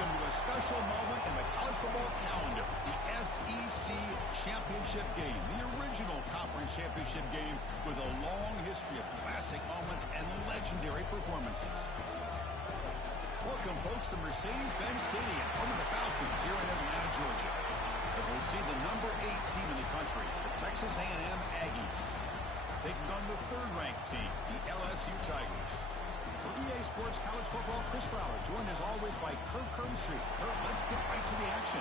Welcome to a special moment in the college football calendar, the SEC Championship Game, the original conference championship game with a long history of classic moments and legendary performances. Welcome, folks, to Mercedes-Benz Stadium, home of the Falcons here in Atlanta, Georgia. As we'll see the number 8 team in the country, the Texas A&M Aggies, taking on the third-ranked team, the LSU Tigers. For EA Sports College Football, Chris Fowler, joined as always by Kirk Street. Kirk, let's get right to the action.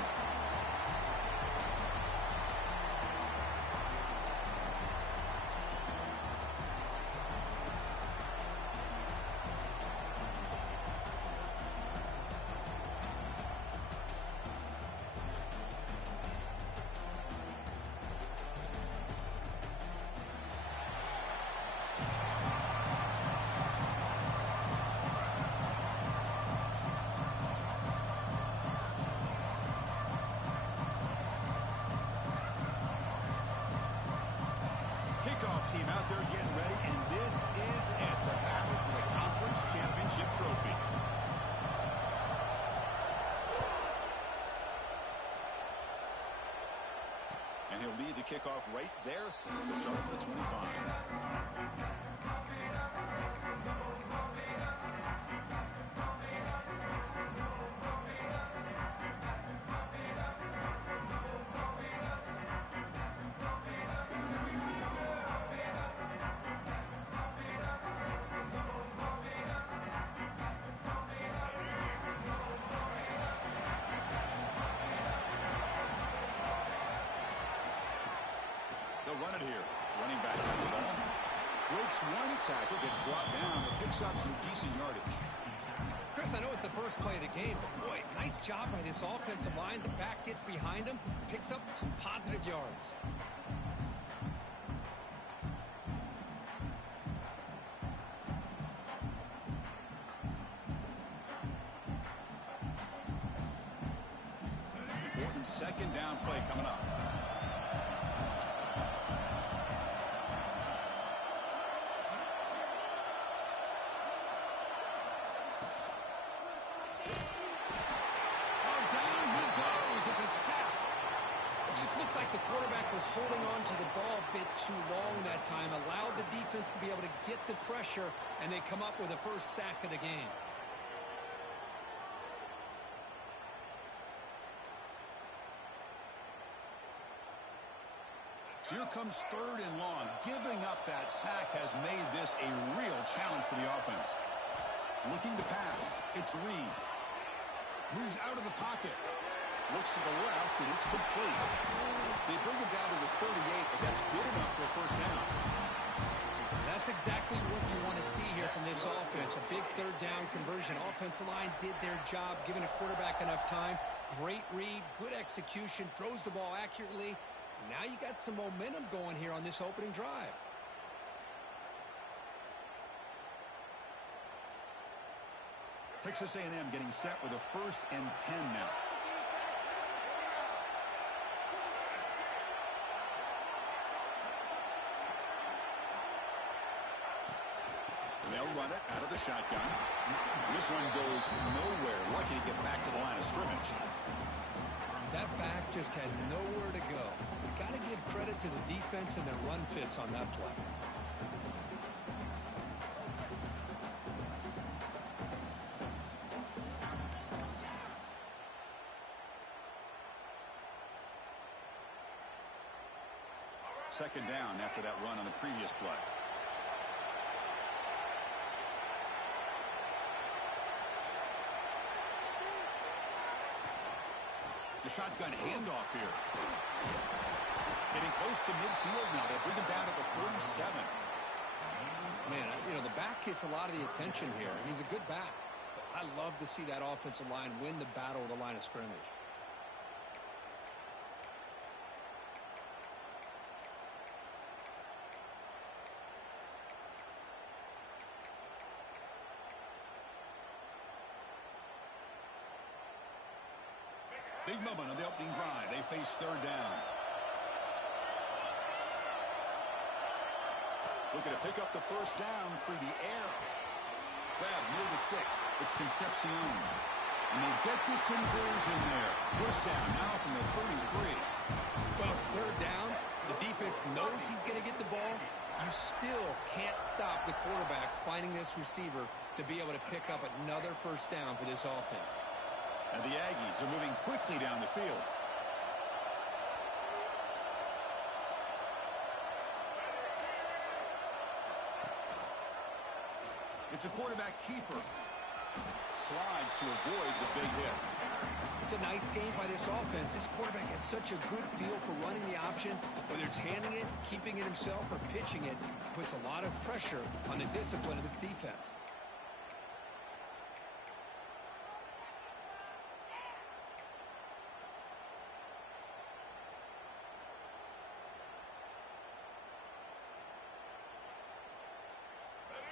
Team out there getting ready, and this is it, the battle for the conference championship trophy. And he'll lead the kickoff right there. We'll start with the 25. Run it here. Running back on the ball. Breaks one tackle, gets brought down, but picks up some decent yardage. Chris, I know it's the first play of the game, but boy, nice job by this offensive line. The back gets behind him, picks up some positive yards. Important second down play coming up. The quarterback was holding on to the ball a bit too long that time, allowed the defense to be able to get the pressure, and they come up with the first sack of the game. So here comes third and long. Giving up that sack has made this a real challenge for the offense. Looking to pass. It's Reed. Moves out of the pocket. Looks to the left, and it's complete. They bring him down to the 38, but that's good enough for a first down. That's exactly what you want to see here from this offense. A big third down conversion. Offensive line did their job, giving a quarterback enough time. Great read, good execution, throws the ball accurately. And now you got some momentum going here on this opening drive. Texas A&M getting set with a 1st and 10 now. They'll run it out of the shotgun. This one goes nowhere. Lucky to get back to the line of scrimmage. That back just had nowhere to go. We've got to give credit to the defense and their run fits on that play. Second down after that run on the previous play. The shotgun handoff here. Getting close to midfield now. They bring him down at the 47. Man, you know, the back gets a lot of the attention here. He's a good back. But I love to see that offensive line win the battle of the line of scrimmage. Big moment on the opening drive. They face third down. Looking to pick up the first down through the air. Grab near the sticks. It's Concepcion. And they get the conversion there. First down now from the 33. Well, it's third down. The defense knows he's going to get the ball. You still can't stop the quarterback finding this receiver to be able to pick up another first down for this offense. And the Aggies are moving quickly down the field. It's a quarterback keeper. Slides to avoid the big hit. It's a nice game by this offense. This quarterback has such a good feel for running the option. Whether it's handing it, keeping it himself, or pitching it, puts a lot of pressure on the discipline of this defense.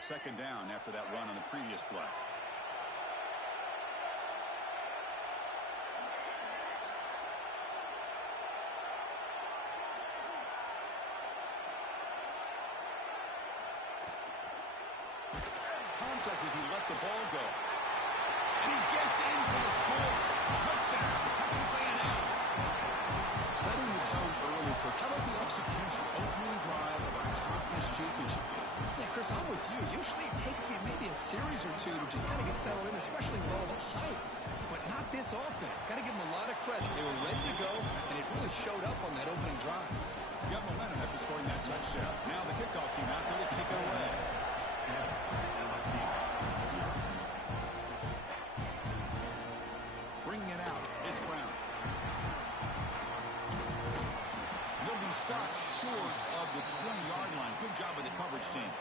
Second down after that run on the previous play. Contact as he let the ball go. And he gets in for the score. Touchdown, Texas A&M. Setting the tone early for how about the execution? Opening drive of our conference championship game. Yeah, Chris, I'm with you. Usually it takes you maybe a series or two to just kind of get settled in, especially with all the hype. But not this offense. Got to give them a lot of credit. They were ready to go, and it really showed up on that opening drive. Got momentum after scoring that touchdown. Now the kickoff team out there to kick it away. Bringing it out. It's Brown. He'll be stopped short of the 20-yard line. Good job by the coverage team.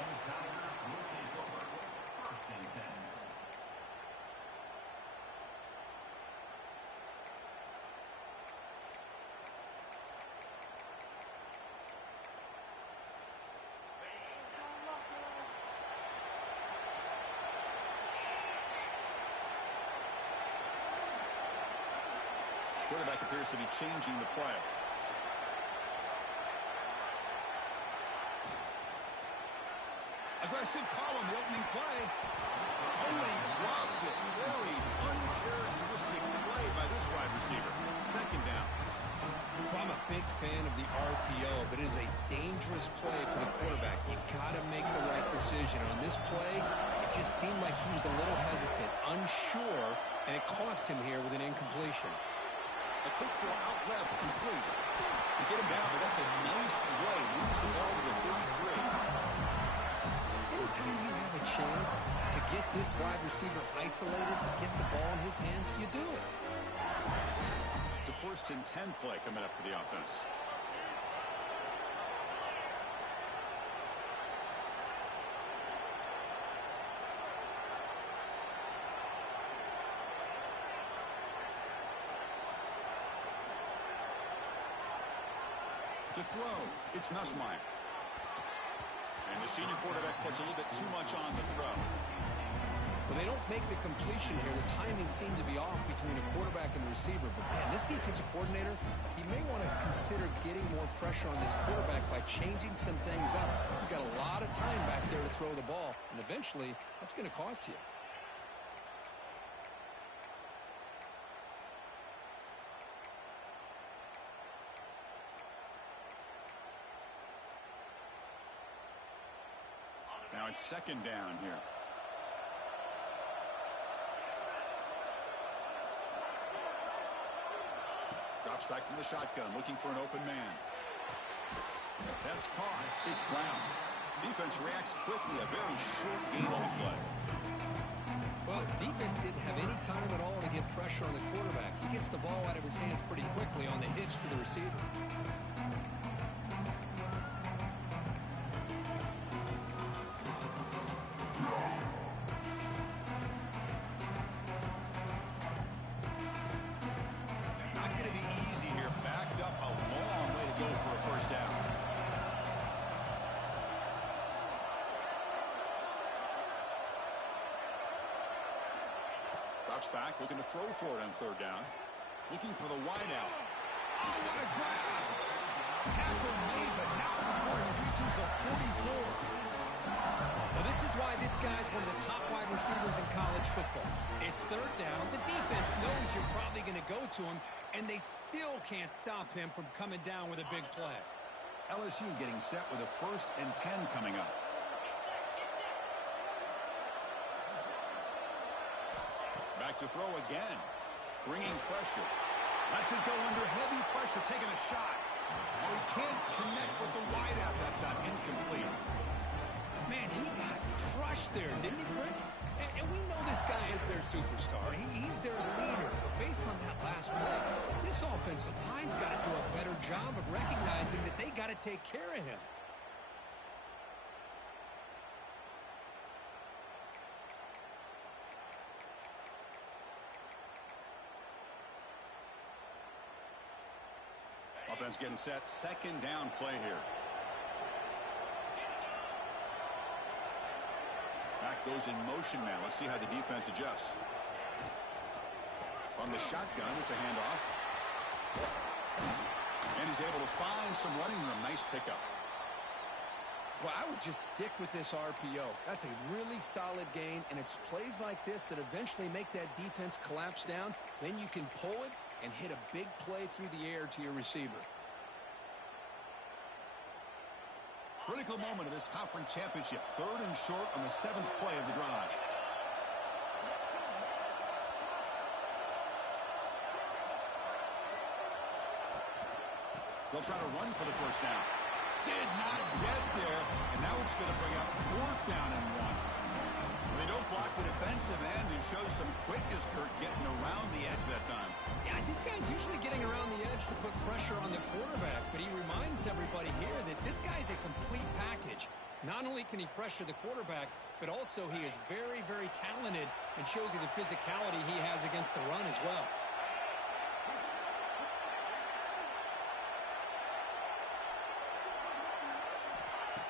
Quarterback appears to be changing the play. Aggressive call on the opening play. Only dropped it. Very uncharacteristic play by this wide receiver. Second down. Well, I'm a big fan of the RPO, but it is a dangerous play for the quarterback. You got to make the right decision. On this play, it just seemed like he was a little hesitant, unsure, and it cost him here with an incompletion. A quick throw out left, complete. To get him down, but that's a nice play. Moves the ball to the 33. Anytime you have a chance to get this wide receiver isolated, to get the ball in his hands, you do it. It's a 1st and 10 play coming up for the offense. To throw, it's Nussmeier. And the senior quarterback puts a little bit too much on the throw. Well, they don't make the completion here. The timing seemed to be off between the quarterback and the receiver. But, man, this defensive coordinator, he may want to consider getting more pressure on this quarterback by changing some things up. You've got a lot of time back there to throw the ball, and eventually that's going to cost you. Now it's second down here. Drops back from the shotgun, looking for an open man. That's caught. It's Brown. Defense reacts quickly. A very short gain on the play. Well, defense didn't have any time at all to get pressure on the quarterback. He gets the ball out of his hands pretty quickly on the hitch to the receiver. Drops back, looking to throw for it on third down. Looking for the wideout. Oh, what a grab! Tackle made, but not before he reaches the 44. Well, this is why this guy's one of the top wide receivers in college football. It's third down. The defense knows you're probably going to go to him, and they still can't stop him from coming down with a big play. LSU getting set with a 1st and 10 coming up. Back to throw again. Bringing pressure. Lets it go under heavy pressure, taking a shot. Oh, he can't connect with the wideout that time. Incomplete. Man, he got crushed there, didn't he, Chris? And we know this guy is their superstar. He's their leader. But based on that last play, this offensive line's got to do a better job of recognizing that they got to take care of him. Offense getting set. 2nd down play here. Back goes in motion now. Let's see how the defense adjusts. From the shotgun, it's a handoff. And he's able to find some running room. Nice pickup. Well, I would just stick with this RPO. That's a really solid gain, and it's plays like this that eventually make that defense collapse down. Then you can pull it and hit a big play through the air to your receiver. Critical moment of this conference championship. 3rd and short on the 7th play of the drive. They'll try to run for the 1st down. Did not get there, and now it's going to bring up 4th down and 1. They don't block the defensive end and show some quickness, Kirk, getting around the edge that time. Yeah, this guy's usually getting around the edge to put pressure on the quarterback, but he reminds everybody here that this guy's a complete package. Not only can he pressure the quarterback, but also he is very, very talented and shows you the physicality he has against the run as well.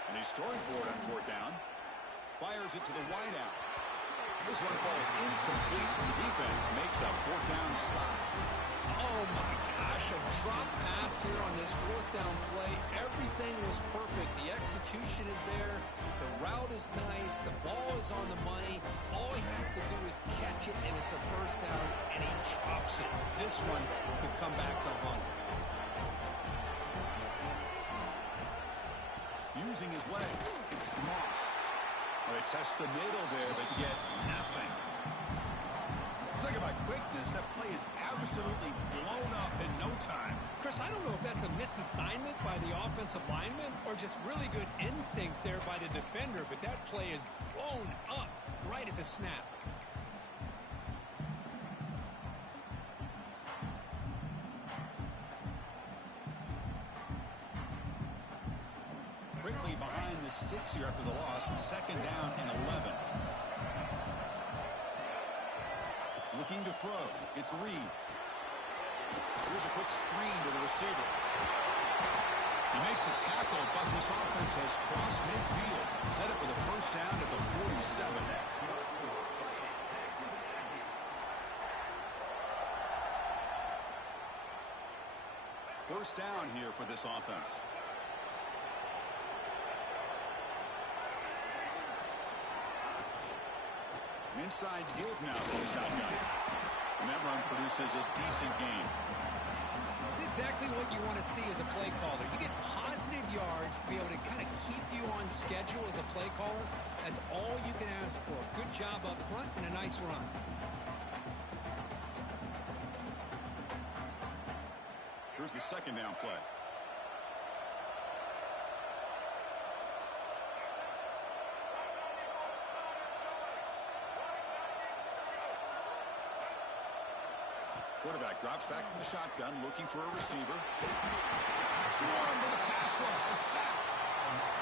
And he's throwing for it on 4th down. Fires it to the wideout. This one falls incomplete, and the defense makes a 4th down stop. Oh, my gosh, a drop pass here on this 4th down play. Everything was perfect. The execution is there. The route is nice. The ball is on the money. All he has to do is catch it, and it's a 1st down, and he drops it. This one could come back to haunt him. Using his legs, it's Moss. Well, they test the middle there, but get nothing. Talk about quickness. That play is absolutely blown up in no time. Chris, I don't know if that's a misassignment by the offensive lineman or just really good instincts there by the defender, but that play is blown up right at the snap. Quickly behind the sticks here after the loss. 2nd down and 11. Looking to throw. It's Reed. Here's a quick screen to the receiver. You make the tackle, but this offense has crossed midfield. Set it with a 1st down at the 47. First down here for this offense. Inside deals now for the shotgun. And that run produces a decent gain. It's exactly what you want to see as a play caller. You get positive yards to be able to kind of keep you on schedule as a play caller. That's all you can ask for. Good job up front and a nice run. Here's the 2nd down play. Quarterback drops back from the shotgun, looking for a receiver. Swarm with a pass rush, a sack.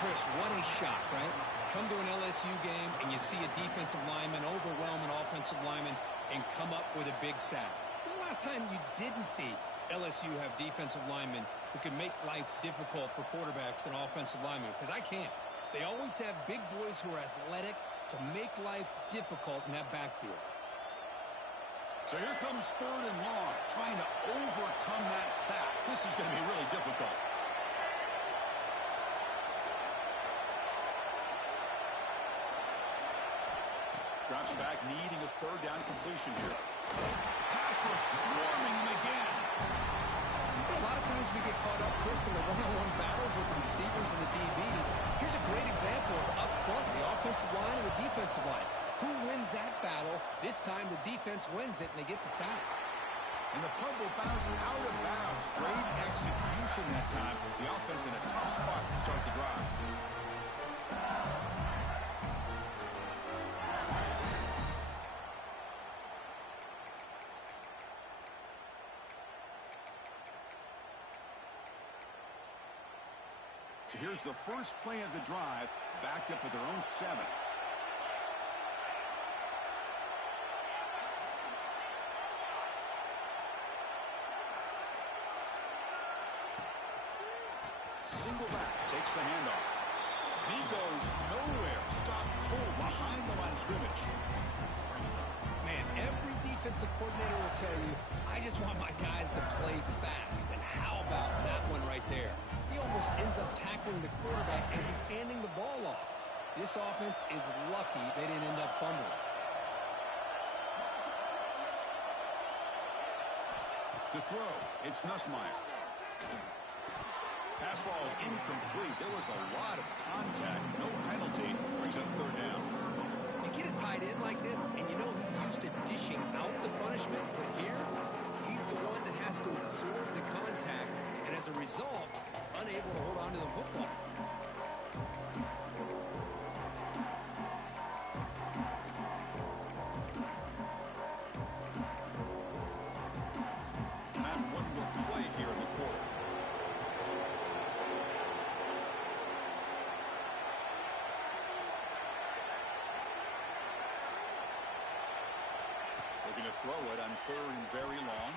Chris, what a shot, right? Come to an LSU game and you see a defensive lineman overwhelm an offensive lineman and come up with a big sack. When was the last time you didn't see LSU have defensive linemen who can make life difficult for quarterbacks and offensive linemen? Because I can't. They always have big boys who are athletic to make life difficult in that backfield. So here comes 3rd and long, trying to overcome that sack. This is going to be really difficult. Drops back, needing a third down completion here. Pass was swarming him again. A lot of times we get caught up, Chris, in the one-on-one battles with the receivers and the DBs. Here's a great example of up front, the offensive line and the defensive line. Who wins that battle? This time the defense wins it, and they get the sack. And the punt will bounce out of bounds. Great execution that time. The offense in a tough spot to start the drive. So here's the first play of the drive, backed up with their own 7. Single back, takes the handoff. He goes nowhere. Stop cold behind the line of scrimmage. Man, every defensive coordinator will tell you, I just want my guys to play fast. And how about that one right there? He almost ends up tackling the quarterback as he's handing the ball off. This offense is lucky they didn't end up fumbling. To throw, it's Nussmeier. Pass ball is incomplete. There was a lot of contact. No penalty. Brings up third down. You get a tight end like this, and you know he's used to dishing out the punishment, but here, he's the one that has to absorb the contact, and as a result, is unable to hold on to the football. And one more play here in the quarter. Looking to throw it on third and very long.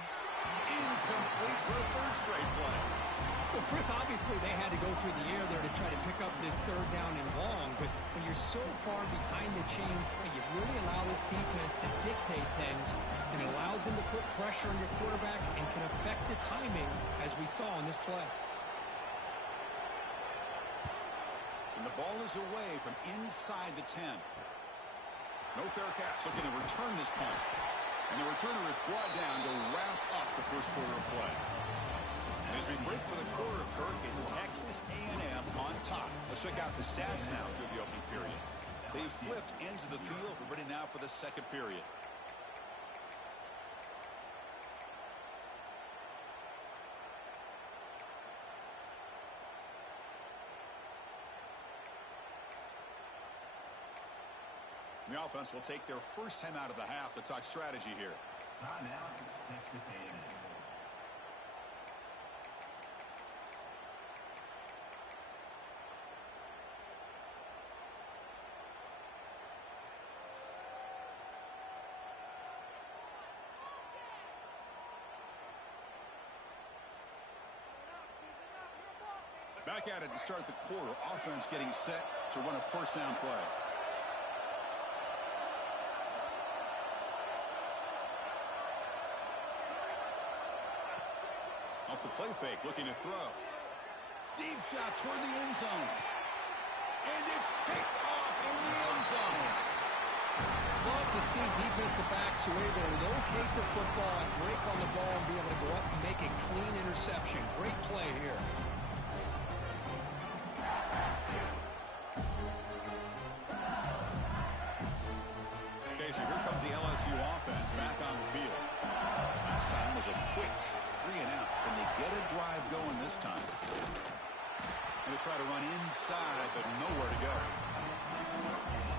Incomplete for a third straight play. Well, Chris, obviously they had to go through the air there to try to pick up this third down and long, but when you're so far behind the chains, you really allow this defense to dictate things, and it allows them to put pressure on your quarterback and can affect the timing, as we saw in this play. And the ball is away from inside the 10. No fair catch, looking to return this punt. And the returner is brought down to wrap up the first quarter of play. And as we break for the quarter, Kirk, it's Texas A&M on top. Let's check out the stats now through the opening period. They flipped ends of the field. We're ready now for the second period. The offense will take their first time out of the half to talk strategy here. Timeout, Texas A&M. Back at it to start the quarter. Offense getting set to run a first down play. Off the play fake, looking to throw. Deep shot toward the end zone. And it's picked off in the end zone. Love to see defensive backs who are able to locate the football and break on the ball and be able to go up and make a clean interception. Great play here. Okay, so here comes the LSU offense back on the field. Last time was a quick 3 and out. Can they get a drive going this time? Going to try to run inside, but nowhere to go.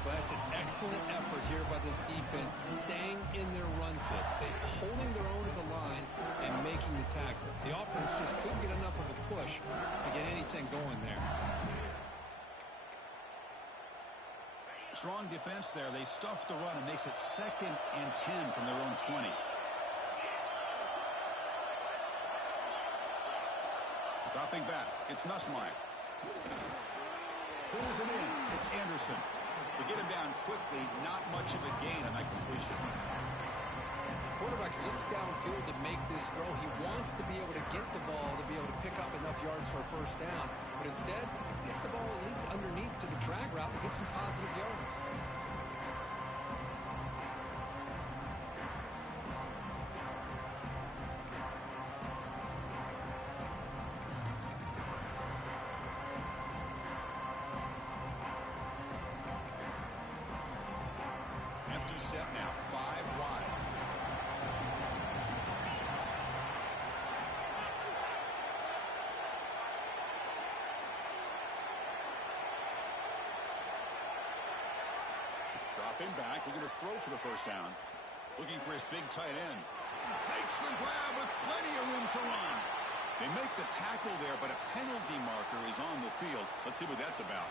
Well, that's an excellent effort here by this defense, staying in their run fits. They're holding their own at the line and making the tackle. The offense just couldn't get enough of a push to get anything going there. Strong defense there. They stuff the run and makes it 2nd and 10 from their own 20. Dropping back, it's Nussmeier. Pulls it in, it's Anderson. They get him down quickly, not much of a gain on that completion. The quarterback looks downfield to make this throw. He wants to be able to get the ball to be able to pick up enough yards for a first down. But instead, gets the ball at least underneath to the drag route and gets some positive yards. Stepping back, we're going to throw for the first down. Looking for his big tight end. Makes the grab with plenty of room to run. They make the tackle there, but a penalty marker is on the field. Let's see what that's about.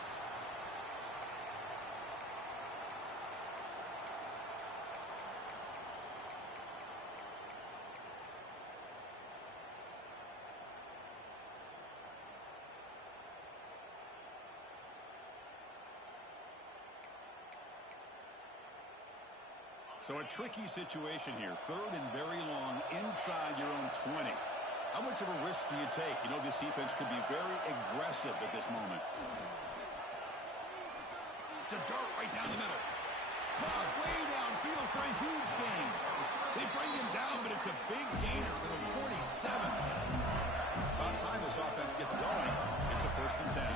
So a tricky situation here. Third and very long inside your own 20. How much of a risk do you take? You know, this defense could be very aggressive at this moment. To dart right down the middle. Caught way downfield for a huge gain. They bring him down, but it's a big gainer for the 47. About time this offense gets going. It's a 1st and 10.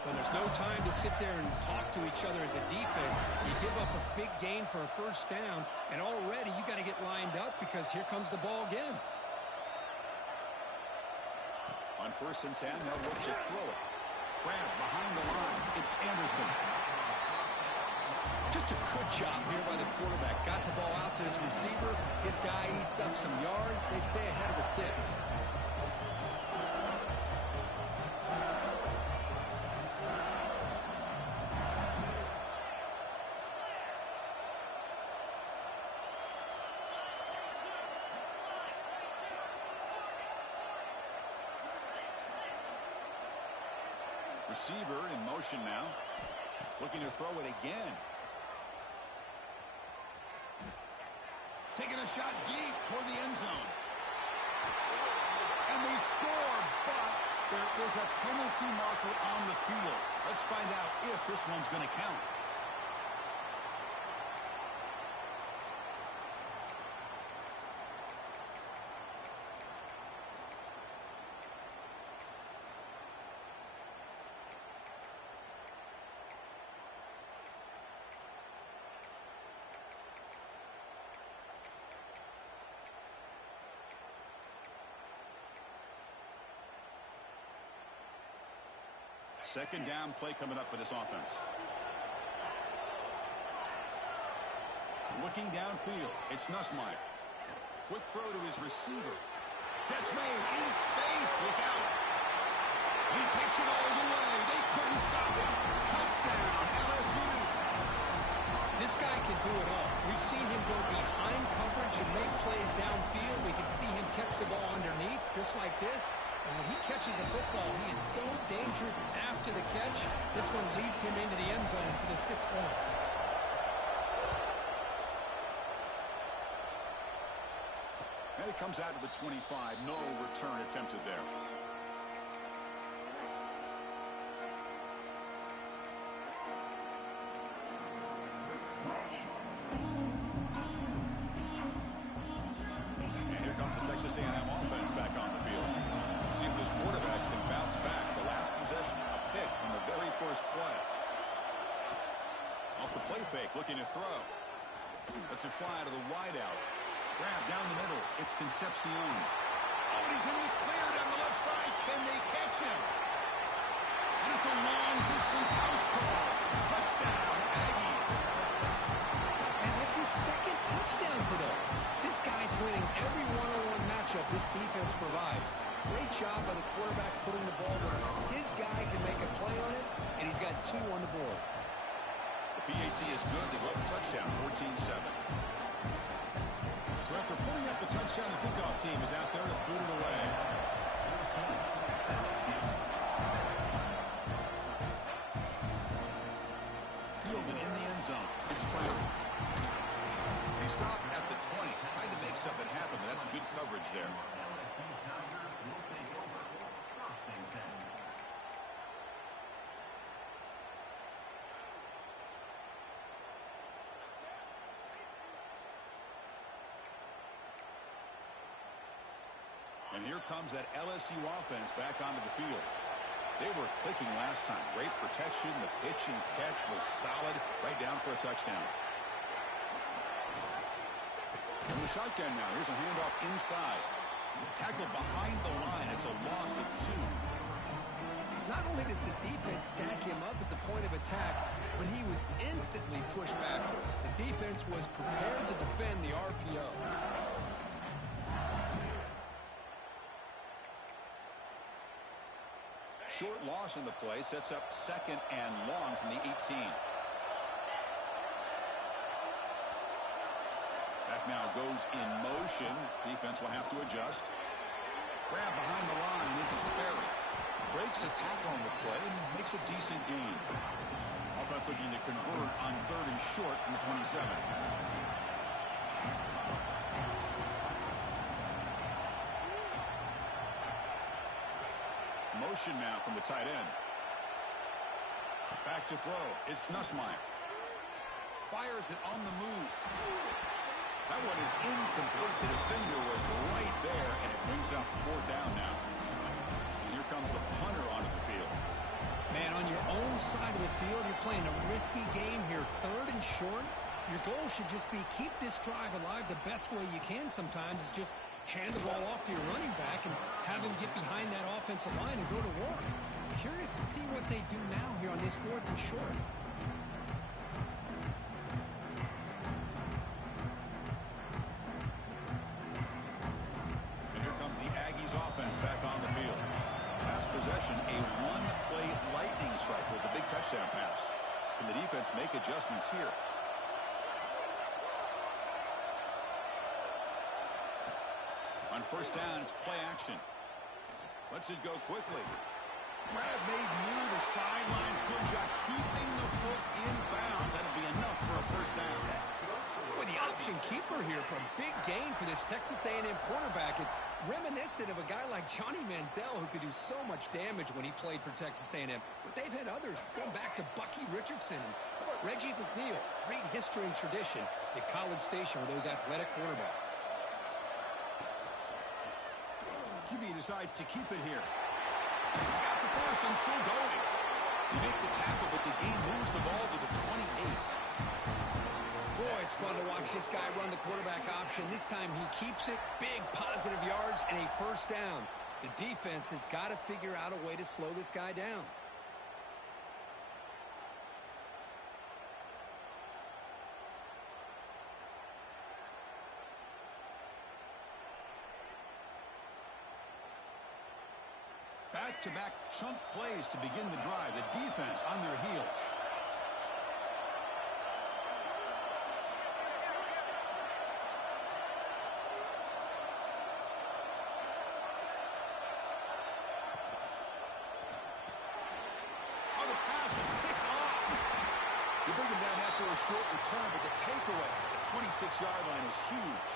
Well, there's no time to sit there and talk to each other as a defense. You give up a big gain for a 1st down, and already you got to get lined up because here comes the ball again. On 1st and 10, they'll look to throw it. Grab behind the line. It's Anderson. Just a good job here by the quarterback. Got the ball out to his receiver. His guy eats up some yards. They stay ahead of the sticks. Receiver in motion now. Looking to throw it again. Taking a shot deep toward the end zone. And they score, but there is a penalty marker on the field. Let's find out if this one's going to count. Second down play coming up for this offense. Looking downfield, it's Nussmeier. Quick throw to his receiver. Catch made in space. Look out. He takes it all the way. They couldn't stop him. Touchdown, LSU. This guy can do it all. We've seen him go behind coverage and make plays downfield. We can see him catch the ball underneath just like this. And when he catches a football, he is so dangerous after the catch. This one leads him into the end zone for the 6 points. And it comes out to the 25. No return attempted there. And here comes the Texas A&M offense back on the field. See if this quarterback can bounce back. The last possession, a pick on the very first play. Off the play fake, looking to throw. Lets it fly to the wideout. Grab down the middle. It's Concepcion. Oh, and he's in the clear down the left side. Can they catch him? And it's a long-distance house call. Touchdown, Aggies. And that's his 2nd touchdown for them. This guy's winning every one-on-one matchup this defense provides. Great job by the quarterback putting the ball where his guy can make a play on it, and he's got 2 on the board. The PAT is good. They go up a touchdown, 14-7. So after putting up a touchdown, the kickoff team is out there to boot it away. Fielded in the end zone. It's Prairie. He stopped at the 20, trying to make something happen, but that's good coverage there. And here comes that LSU offense back onto the field. They were clicking last time. Great protection. The pitch and catch was solid. Right down for a touchdown. And the shotgun now. Here's a handoff inside. Tackle behind the line. It's a loss of 2. Not only does the defense stack him up at the point of attack, but he was instantly pushed backwards. The defense was prepared to defend the RPO. Short loss in the play sets up 2nd and long from the 18. Back now goes in motion. Defense will have to adjust. Grab behind the line. It's Sperry. Breaks a tackle on the play and makes a decent gain. Offense looking to convert on 3rd and short from the 27. Motion now from the tight end. Back to throw. It's Nussmeier. Fires it on the move. That one is incomplete. The defender was right there, and it brings up 4th down now. And here comes the punter onto the field. Man, on your own side of the field, you're playing a risky game here. 3rd and short. Your goal should just be keep this drive alive the best way you can sometimes is just hand the ball off to your running back and have him get behind that offensive line and go to work. Curious to see what they do now here on this 4th and short. And here comes the Aggies offense back on the field. Last possession, a 1-play lightning strike with the big touchdown pass. Can the defense make adjustments here? On 1st down, it's play action. Lets it go quickly. Grab made near the sidelines. Good job keeping the foot in bounds. That'll be enough for a 1st down. Boy, the option keeper here for a big gain for this Texas A&M quarterback. It reminiscent of a guy like Johnny Manziel who could do so much damage when he played for Texas A&M. But they've had others going back to Bucky Richardson, Reggie McNeil. Great history and tradition at College Station with those athletic quarterbacks. QB decides to keep it here. He's got the force and still going. You make the tackle, but the game moves the ball to the 28. Boy, it's fun to watch this guy run the quarterback option. This time he keeps it. Big positive yards and a 1st down. The defense has got to figure out a way to slow this guy down. Back-to-back chunk plays to begin the drive. The defense on their heels. Oh, the pass is picked off. You bring him down after a short return, but the takeaway at the 26-yard line is huge.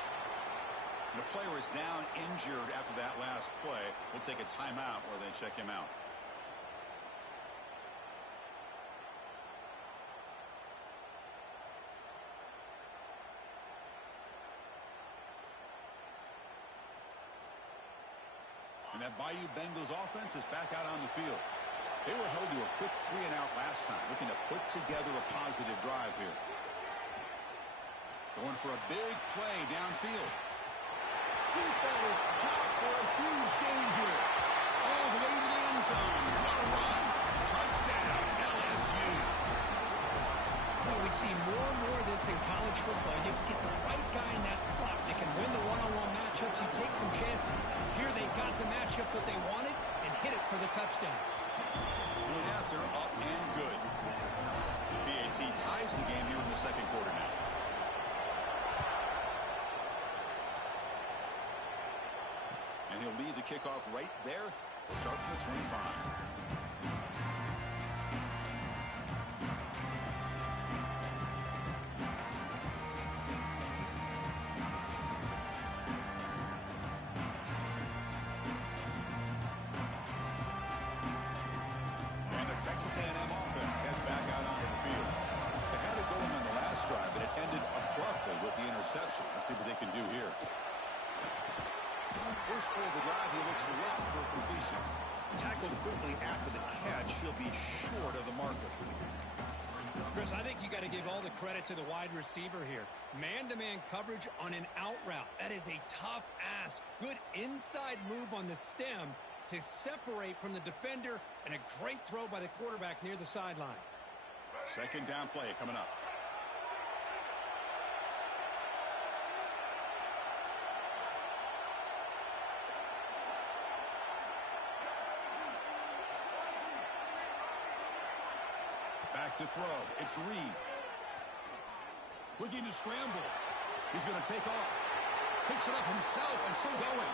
The player is down injured after that last play. We'll take a timeout or then check him out. And that Bayou Bengals offense is back out on the field. They were held to a quick 3-and-out last time, looking to put together a positive drive here. Going for a big play downfield. Deep ball is caught for a huge gain here. All the way to the end zone. What a run. Touchdown, LSU. Boy, we see more and more of this in college football. You have to get the right guy in that slot. They can win the one-on-one matchups. You take some chances. Here they got the matchup that they wanted and hit it for the touchdown. Going after, up and good. BAT ties the game here in the 2nd quarter now. And he'll lead the kickoff right there. We'll start from the 25. And the Texas A&M offense heads back out onto the field. They had it going on the last drive, but it ended abruptly with the interception. Let's see what they can do here. First play of the drive, he looks left for a completion. Tackled quickly after the catch. He'll be short of the marker. Chris, I think you got to give all the credit to the wide receiver here. Man-to-man coverage on an out route. That is a tough ask. Good inside move on the stem to separate from the defender, and a great throw by the quarterback near the sideline. Second down play coming up. Back to throw. It's Reed. Looking to scramble. He's going to take off. Picks it up himself and still going.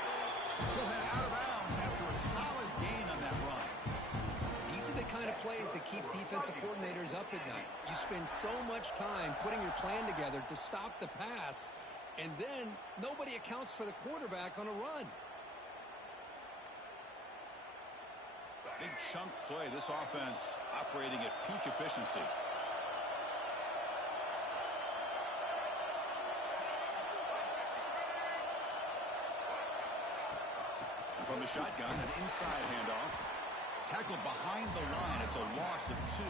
He'll head out of bounds after a solid gain on that run. These are the kind of plays that keep defensive coordinators up at night. You spend so much time putting your plan together to stop the pass, and then nobody accounts for the quarterback on a run. Big chunk play. This offense operating at peak efficiency. And from the shotgun, an inside handoff. Tackled behind the line. It's a loss of 2.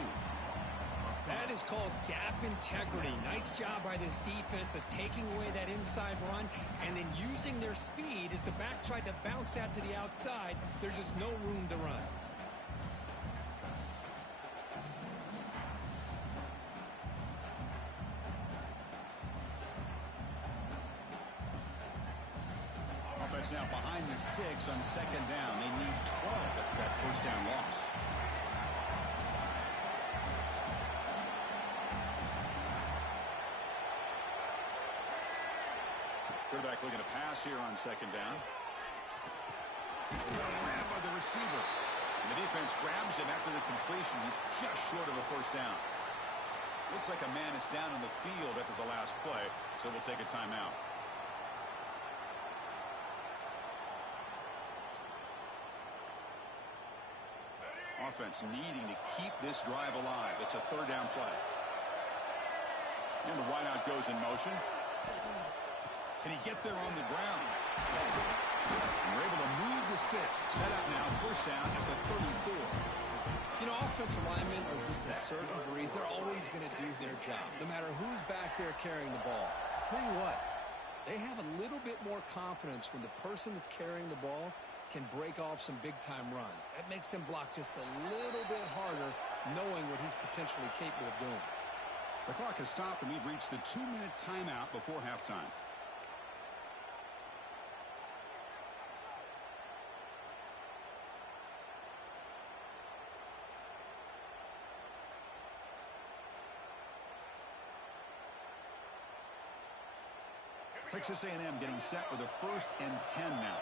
That is called gap integrity. Nice job by this defense of taking away that inside run and then using their speed as the back tried to bounce that to the outside. There's just no room to run. Offense now behind the 6 on second down. They need 12 after that first down loss. Quarterback looking to pass here on second down. Grabbed by the receiver. And the defense grabs him after the completion. He's just short of a first down. Looks like a man is down on the field after the last play, so we'll take a timeout. Offense needing to keep this drive alive. It's a third down play. And the wideout goes in motion. Can he get there on the ground? And we're able to move the sticks. Set up now, first down at the 34. You know, offensive linemen are just a certain breed. They're always going to do their job, no matter who's back there carrying the ball. I'll tell you what, they have a little bit more confidence when the person that's carrying the ball can break off some big-time runs. That makes them block just a little bit harder, knowing what he's potentially capable of doing. The clock has stopped, and we've reached the 2-minute timeout before halftime. Texas A&M getting set with a 1st and 10 now.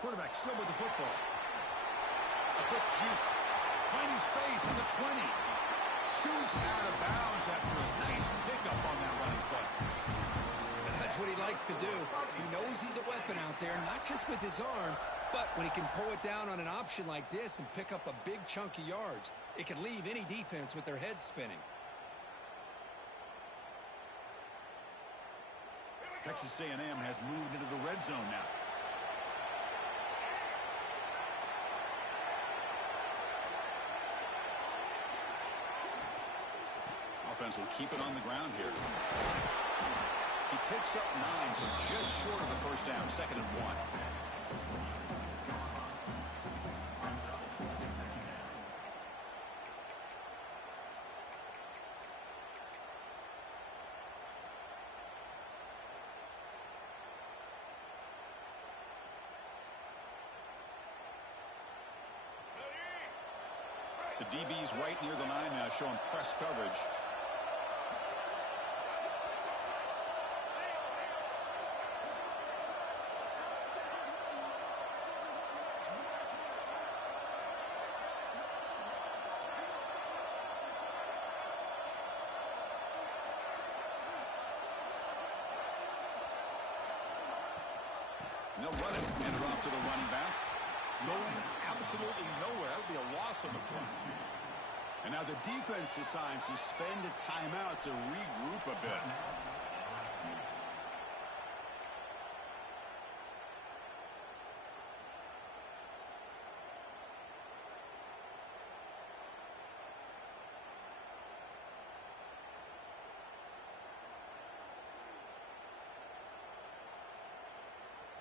Quarterback still with the football. A quick juke. Finding space at the 20. Scoots out of bounds after a nice pickup on that running play. And that's what he likes to do. He knows he's a weapon out there, not just with his arm, but when he can pull it down on an option like this and pick up a big chunk of yards, it can leave any defense with their head spinning. Texas A&M has moved into the red zone now. Offense will keep it on the ground here. He picks up 9, so just short of the first down, 2nd and 1. The DB's right near the line now, showing press coverage. And they'll run it. Hand it off to the running back. Going absolutely nowhere. That would be a loss on the play. And now the defense decides to spend a timeout to regroup a bit.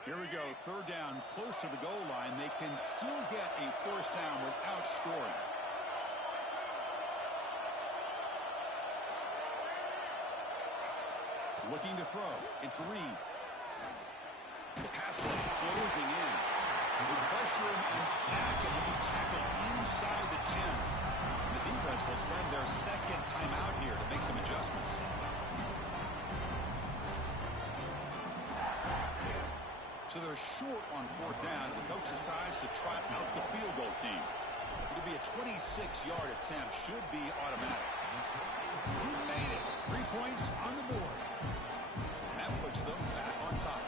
Here we go, third down, close to the goal line. They can still get a first down without scoring. Looking to throw. It's Reed. The pass rush closing in. They pressure him and sack him when you tackle inside the 10. The defense will spend their second timeout here to make some adjustments. So they're short on fourth down, and the coach decides to trot out the field goal team. It'll be a 26-yard attempt. Should be automatic. He made it. 3 points on the board. And that puts them back on top.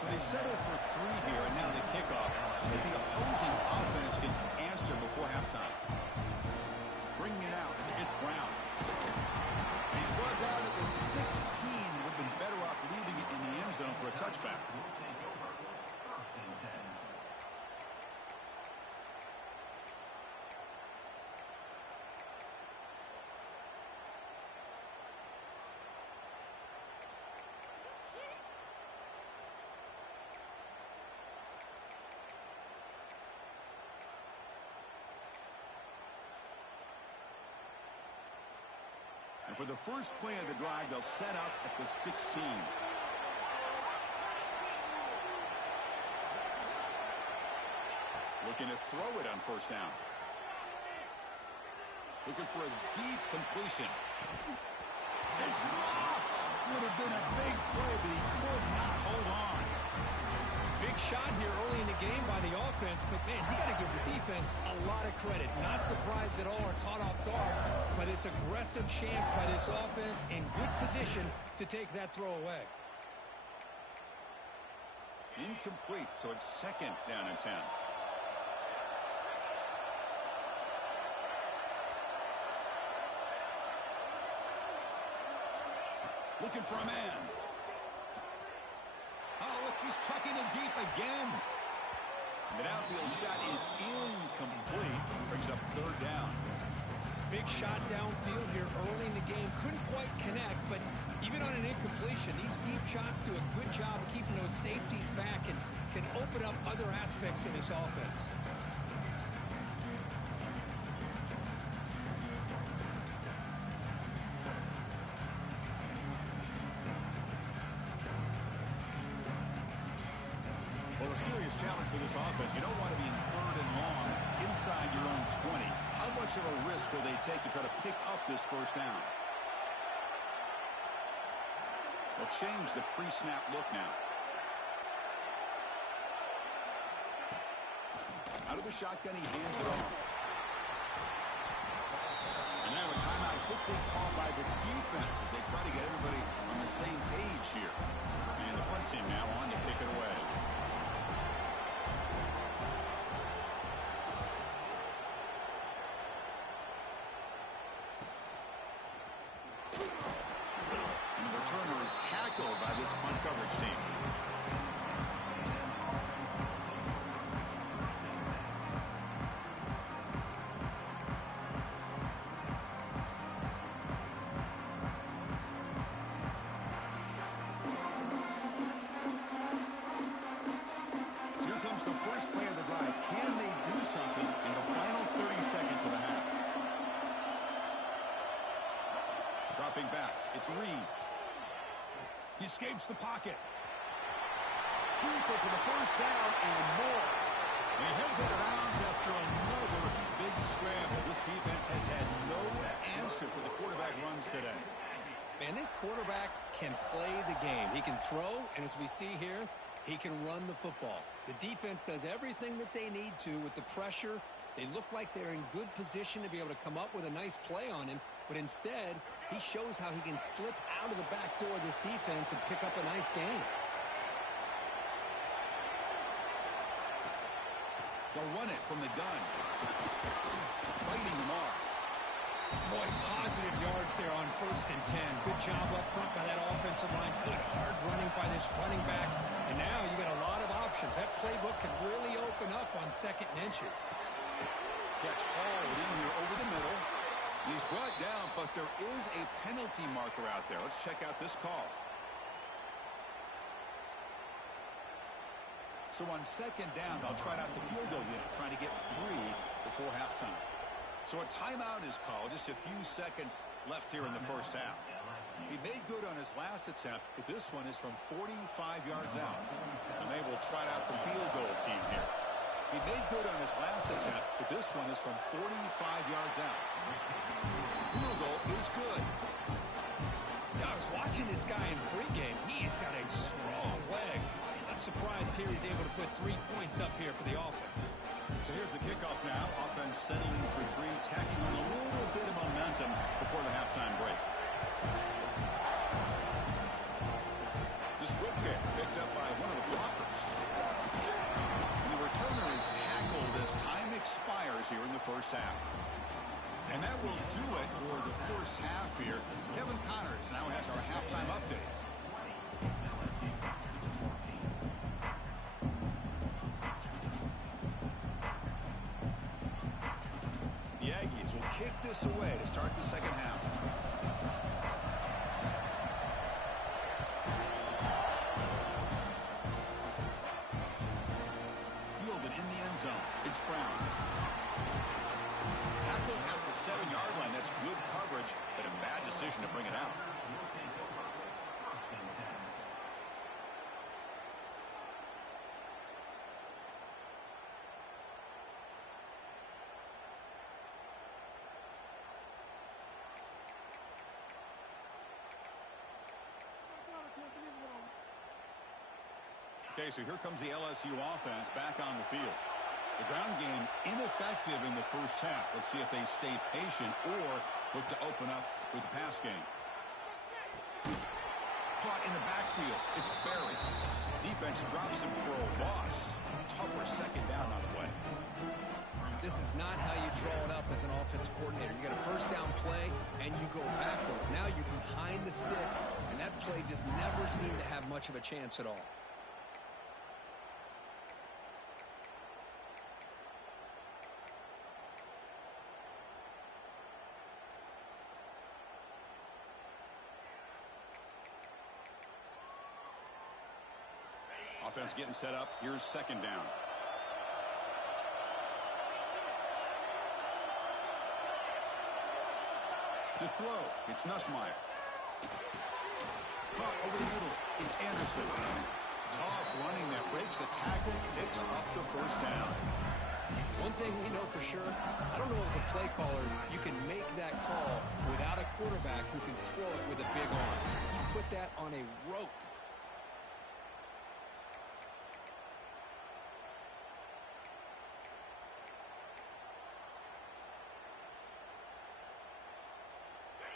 So they settle for 3 here, and now the kickoff. See if the opposing offense can answer before halftime. Bringing it out. It's Brown. And he's brought down at the 16. Would have been better off leaving it in the end zone for a touchback. And for the first play of the drive, they'll set up at the 16. Looking to throw it on first down. Looking for a deep completion. It's dropped. Would have been a big play, but he could not hold on. Big shot here early in the game by the offense, but, man, you got to give the defense a lot of credit. Not surprised at all or caught off guard, but it's aggressive chance by this offense in good position to take that throw away. Incomplete, so it's second down and 10. Looking for a man. Oh, look, he's trucking it deep again. The downfield shot is incomplete. Brings up third down. Big shot downfield here early in the game. Couldn't quite connect, but even on an incompletion, these deep shots do a good job of keeping those safeties back and can open up other aspects of this offense. Well, a serious challenge for this offense. You don't want to be in third and long inside your own 20. How much of a risk will they take to try to pick up this first down? They'll change the pre-snap look now. Out of the shotgun, he hands it off. And now a timeout quickly called by the defense as they try to get everybody on the same page here. And the punt team now on to kick it away. Returner is tackled by this punt coverage team. Here comes the first play of the drive. Can they do something in the final 30 seconds of the half? Dropping back, it's Reed. He escapes the pocket. Keeper for the first down and more. And he heads out of bounds after another big scramble. This defense has had no answer for the quarterback runs today. Man, this quarterback can play the game. He can throw, and as we see here, he can run the football. The defense does everything that they need to with the pressure. They look like they're in good position to be able to come up with a nice play on him. But instead, he shows how he can slip out of the back door of this defense and pick up a nice gain. They'll run it from the gun. Fighting them off. Boy, positive yards there on 1st and 10. Good job up front by that offensive line. Good hard running by this running back. And now you got a lot of options. That playbook can really open up on 2nd and inches. Catch hauled in here over the middle. He's brought down, but there is a penalty marker out there. Let's check out this call. So on second down, they'll try out the field goal unit, trying to get 3 before halftime. So a timeout is called. Just a few seconds left here in the first half. He made good on his last attempt, but this one is from 45 yards out. And they will try out the field goal team here. He made good on his last attempt, but this one is from 45 yards out. Field goal is good. Now, I was watching this guy in pregame. He's got a strong leg. I'm surprised here he's able to put 3 points up here for the offense. So here's the kickoff now. Offense settling for 3, tacking on a little bit of momentum before the halftime break. This quick kick picked up by one of the blockers. And the returner is tackled as time expires here in the first half. And that will do it for the first half here. Kevin Connors now has our halftime update. The Aggies will kick this away to start the second half. Fielded in the end zone. It's Brown. Tackle at the 7-yard line. That's good coverage, but a bad decision to bring it out. Okay, so here comes the LSU offense back on the field. The ground game ineffective in the first half. Let's see if they stay patient or look to open up with the pass game. Caught in the backfield. It's Barry. Defense drops him for a loss. Tougher second down on the way. This is not how you draw it up as an offensive coordinator. You got a first down play, and you go backwards. Now you're behind the sticks, and that play just never seemed to have much of a chance at all. Offense getting set up. Here's second down. To throw, it's Nussmeier. Caught over the middle, it's Anderson. Tough running that breaks a tackle, picks up the first down. One thing we know for sure, I don't know as a play caller, you can make that call without a quarterback who can throw it with a big arm. He put that on a rope.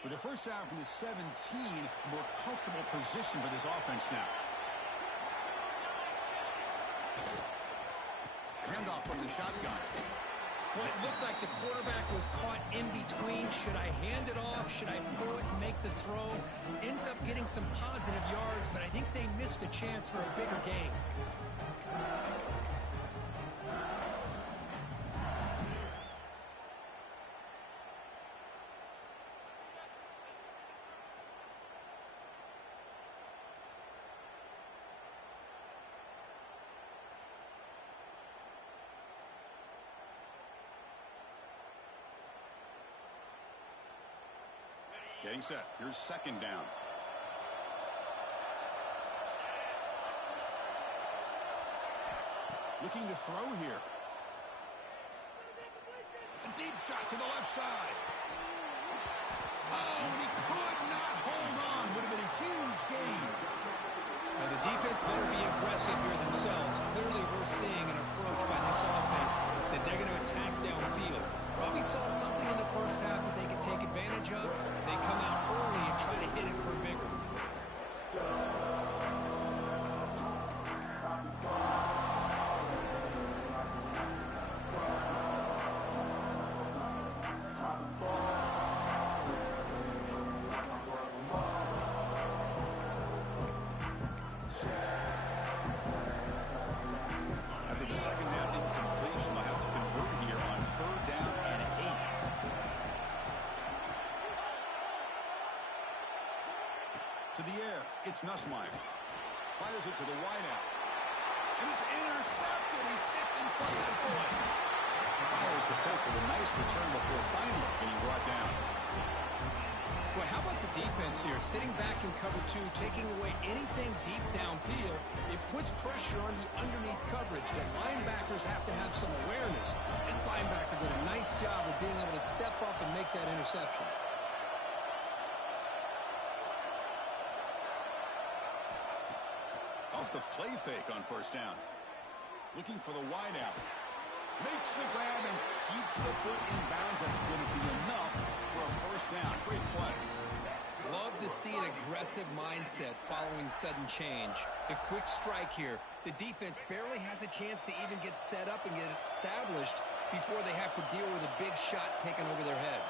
With the first down from the 17, more comfortable position for this offense now. Handoff from the shotgun. Well, it looked like the quarterback was caught in between. Should I hand it off? Should I throw it and make the throw? Ends up getting some positive yards, but I think they missed a chance for a bigger gain. Getting set. Here's second down. Looking to throw here. A deep shot to the left side. Oh, and he could not hold on. Would have been a huge gain. Now the defense better be aggressive here themselves. Clearly we're seeing an approach by this offense that they're going to attack downfield. Probably saw something in the first half that they could take advantage of. They come out early and try to hit it for bigger. After the second down incompletion, they'll have to convert here on third down and 8. To the air, it's Nussmeier. Fires it to the wideout. And it's intercepted. He stepped in front of that bullet. Fires the pick with a nice return before finally being brought down. Well, how about the defense here? Sitting back in cover two, taking away anything deep downfield. It puts pressure on the underneath coverage. The linebackers have to have some awareness. This linebacker did a nice job of being able to step up and make that interception. Off the play fake on first down. Looking for the wideout. Makes the grab and keeps the foot in bounds. That's going to be enough for a first down. Great play. Love to see an aggressive mindset following sudden change. The quick strike here. The defense barely has a chance to even get set up and get established before they have to deal with a big shot taken over their head.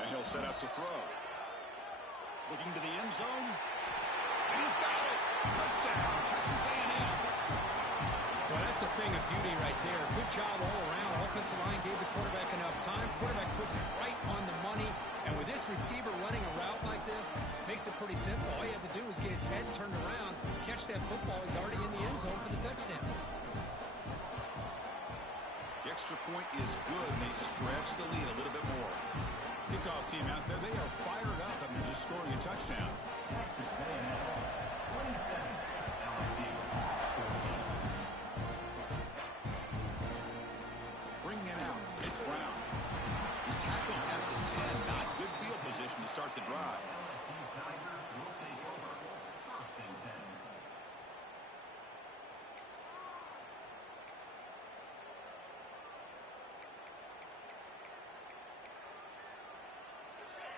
And he'll set up to throw. Looking to the end zone. And he's got it. Touchdown, Texas A&M. Well, that's a thing of beauty right there. Good job all around. Offensive line gave the quarterback enough time. Quarterback puts it right on the money. And with this receiver running a route like this, makes it pretty simple. All you have to do is get his head turned around, catch that football. He's already in the end zone for the touchdown. The extra point is good, and they stretch the lead a little bit more. Kickoff team out there, they are fired up after just scoring a touchdown. Texas A&M 27, LSU 14. Bringing it out, it's Brown. He's tackled at the 10, not good field position to start the drive. LSU Tigers will take over. First and 10.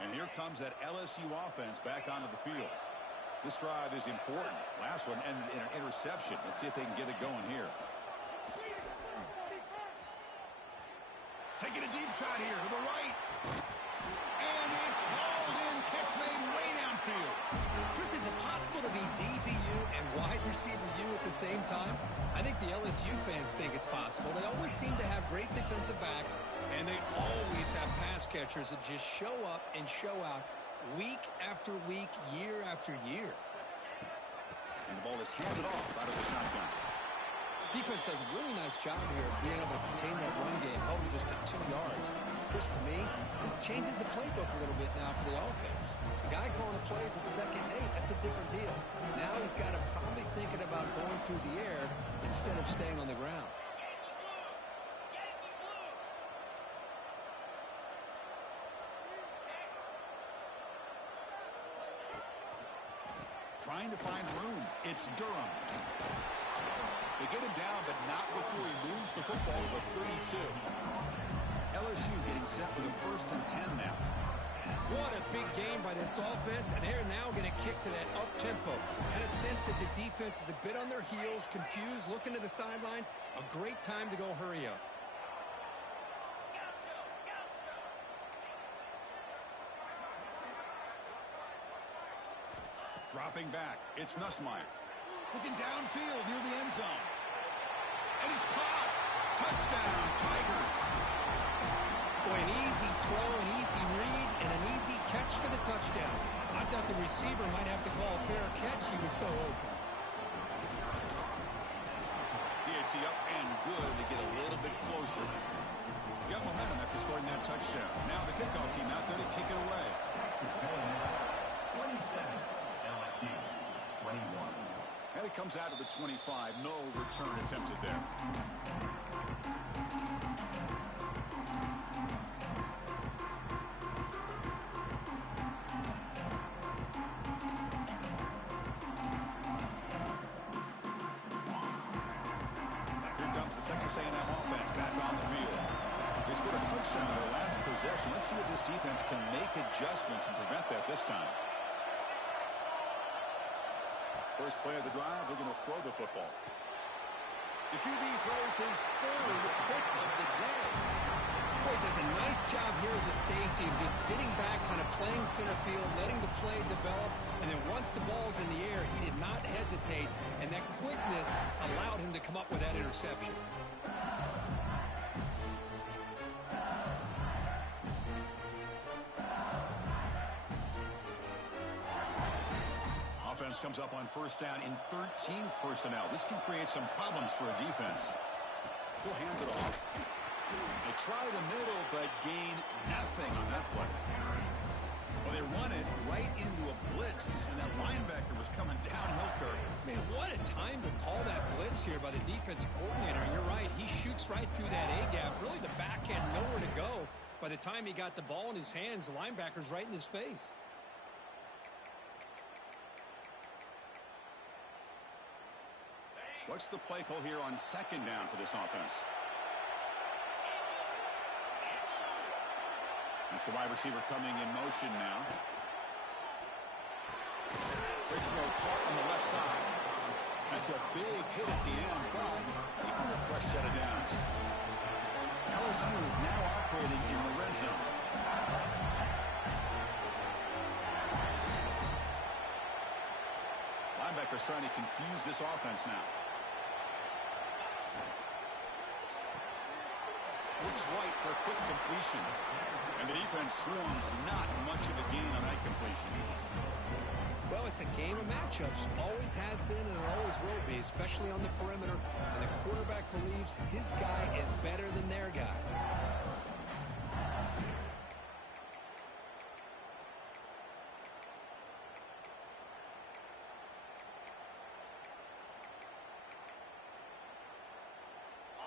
And here comes that LSU offense back onto the field. This drive is important. Last one ended in an interception. Let's see if they can get it going here. Taking a deep shot here to the right. And it's hauled in. Catch made way downfield. Chris, is it possible to be DBU and wide receiver U at the same time? I think the LSU fans think it's possible. They always seem to have great defensive backs, and they always have pass catchers that just show up and show out week after week, year after year. And the ball is handed off out of the shotgun. Defense does a really nice job here of being able to contain that run game, held him just to 2 yards. Chris, to me, this changes the playbook a little bit now for the offense. The guy calling the plays at 2nd and 8, that's a different deal. Now he's got to probably thinking about going through the air instead of staying on the ground. Trying to find room. It's Durham. They get him down, but not before he moves the football to the 32. LSU getting set with a 1st and 10 now. What a big game by this offense, and they're now going to kick to that up-tempo. Had a sense that the defense is a bit on their heels, confused, looking to the sidelines. A great time to go hurry up. Dropping back, it's Nussmeier. Looking downfield near the end zone. And it's caught. Touchdown, Tigers. Boy, an easy throw, an easy read, and an easy catch for the touchdown. I thought the receiver might have to call a fair catch. He was so open. DHC up and good. They get a little bit closer. Got momentum after scoring that touchdown. Now the kickoff team out there to kick it away. Texas A&M 27, LSU 21. And it comes out of the 25. No return attempted there. Here comes the Texas A&M offense back on the field. They scored a touchdown in their last possession. Let's see if this defense can make adjustments and prevent that this time. First play of the drive, they're going to throw the football. The QB throws his 3rd pick of the day. Boy, does a nice job here as a safety, just sitting back, kind of playing center field, letting the play develop, and then once the ball's in the air, he did not hesitate. hesitate, and that quickness allowed him to come up with that interception. Offense comes up on first down in 13 personnel. This can create some problems for a defense. He'll hand it off. They try the middle, but gain nothing on that play. Well, they run it right into a blitz, and that linebacker was coming downhill curve. Man, what a time to call that blitz here by the defensive coordinator. And you're right, he shoots right through that A-gap. Really, the back end nowhere to go. By the time he got the ball in his hands, the linebacker's right in his face. What's the play call here on second down for this offense? It's the wide receiver coming in motion now. Big throw caught on the left side. That's a big hit at the end, but even a fresh set of downs. LSU is now operating in the red zone. Linebacker's trying to confuse this offense now. Looks right for a quick completion. And the defense swarms, not much of a gain on that completion. Well, it's a game of matchups. Always has been and it always will be, especially on the perimeter. And the quarterback believes his guy is better than their guy.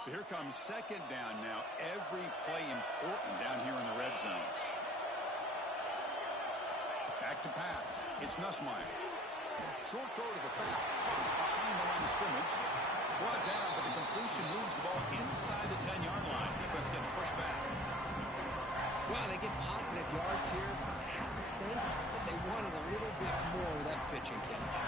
So here comes second down now. Every play important down here in the red zone. Back to pass. It's Nussmeier. Short throw to the back. Caught behind the line of scrimmage. Brought down, but the completion moves the ball inside the 10-yard line. Defense getting pushed back. Well, they get positive yards here. I have the sense that they wanted a little bit more with that pitch and catch.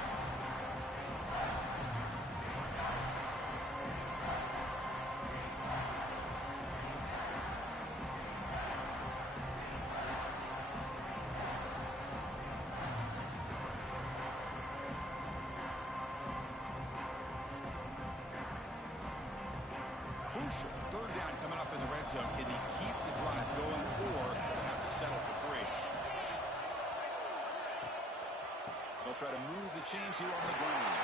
Crucial. Third down coming up in the red zone. Can he keep the drive going, or will have to settle for 3? They'll try to move the chains here on the ground.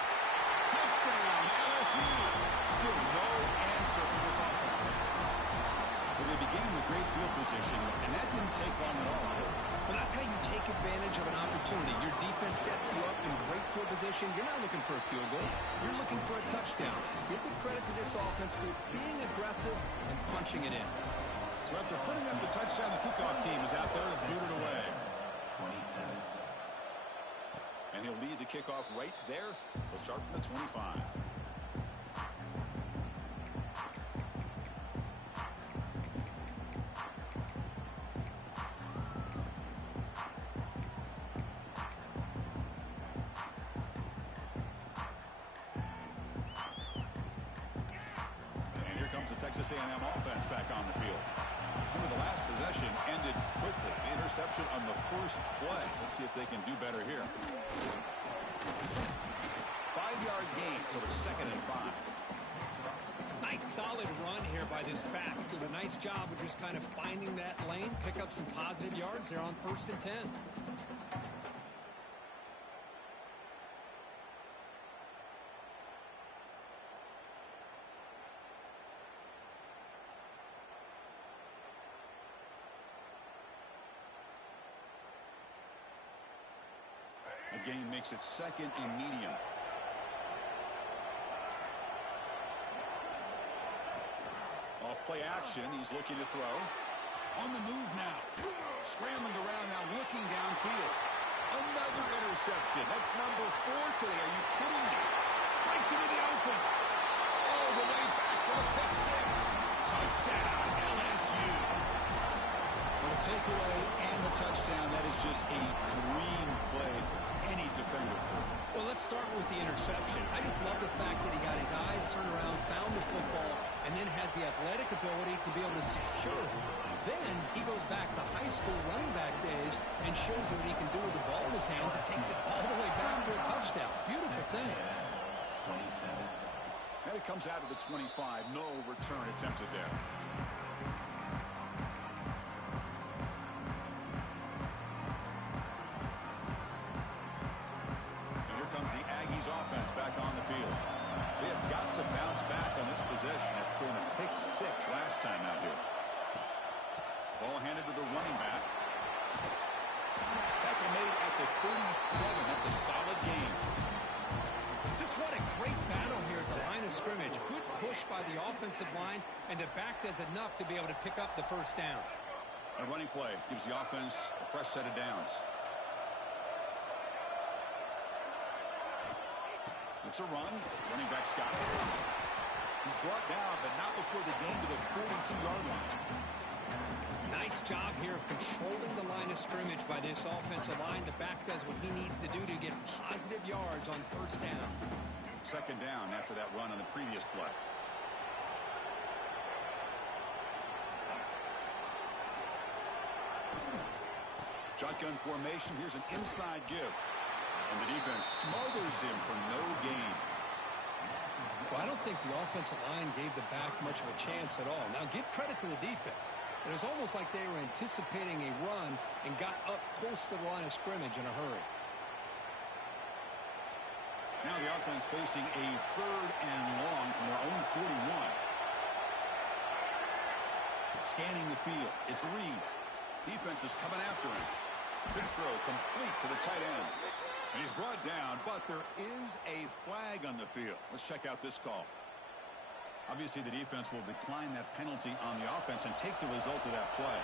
Touchdown, LSU. Still no answer for this offense. Well, they began with great field position, and that didn't take long at all. Well, that's how you take advantage of an opportunity. Your defense sets you up in great field position. You're not looking for a field goal. You're looking for a touchdown. Give the credit to this offense for being aggressive and punching it in. So after putting up the touchdown, the kickoff team is out there to boot it away. 27. And he'll lead the kickoff right there. He'll start from the 25. Texas A&M offense back on the field. Remember, the last possession ended quickly. The interception on the first play. Let's see if they can do better here. 5-yard gain, so it's 2nd and 5. Nice solid run here by this back. Did a nice job of just kind of finding that lane, pick up some positive yards there on 1st and 10. Gain makes it 2nd and medium. Off play action. He's looking to throw. On the move now. Scrambling around now, looking downfield. Another interception. That's number 4 today. Are you kidding me? Right into the open. All the way back for the pick 6. Touchdown, LSU. Well, the takeaway and the touchdown, that is just a dream play for any defender. Well, let's start with the interception. I just love the fact that he got his eyes turned around, found the football, and then has the athletic ability to be able to secure it. Then he goes back to high school running back days and shows what he can do with the ball in his hands and takes it all the way back for a touchdown. Beautiful thing. 27. And it comes out of the 25. No return attempted there. And here comes the Aggies offense back on the field. They have got to bounce back on this possession after throwing a pick 6 last time out here. Ball handed to the running back. Tackle made at the 37. That's a solid gain. Just what a great battle here at the line of scrimmage. Good push by the offensive line, and the back does enough to be able to pick up the first down. A running play gives the offense a fresh set of downs. It's a run. Running back's got it. He's brought down, but not before the gain to the 42-yard line. Nice job here of controlling the line of scrimmage by this offensive line. The back does what he needs to do to get positive yards on first down. Second down after that run on the previous play. Shotgun formation. Here's an inside give. And the defense smothers him for no gain. Well, I don't think the offensive line gave the back much of a chance at all. Now, give credit to the defense. It was almost like they were anticipating a run and got up close to the line of scrimmage in a hurry. Now the offense facing a 3rd and long from their own 41. Scanning the field. It's Reed. Defense is coming after him. Big throw complete to the tight end. And he's brought down, but there is a flag on the field. Let's check out this call. Obviously, the defense will decline that penalty on the offense and take the result of that play.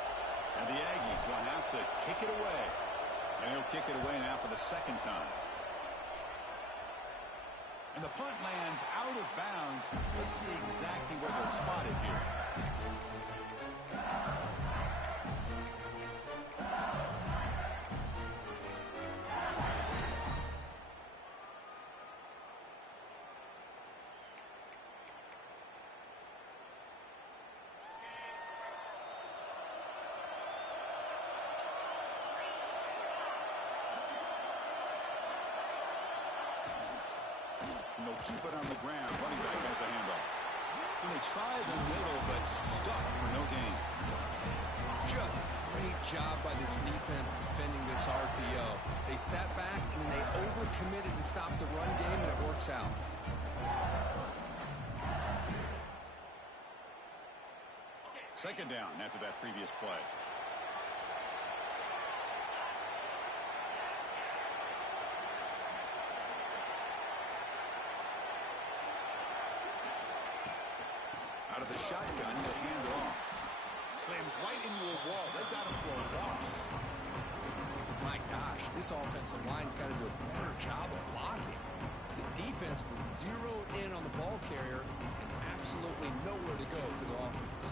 And the Aggies will have to kick it away. And he'll kick it away now for the 2nd time. And the punt lands out of bounds. Let's see exactly where they'll spot it here. And they'll keep it on the ground. Running back has the handoff. And they try the middle, but stuck for no gain. Just great job by this defense defending this RPO. They sat back, and then they overcommitted to stop the run game, and it works out. Second down after that previous play. Out of the shotgun, he'll hand it off. Slams right into a wall. They've got him for a loss. My gosh, this offensive line's got to do a better job of blocking. The defense was zeroed in on the ball carrier and absolutely nowhere to go for the offense.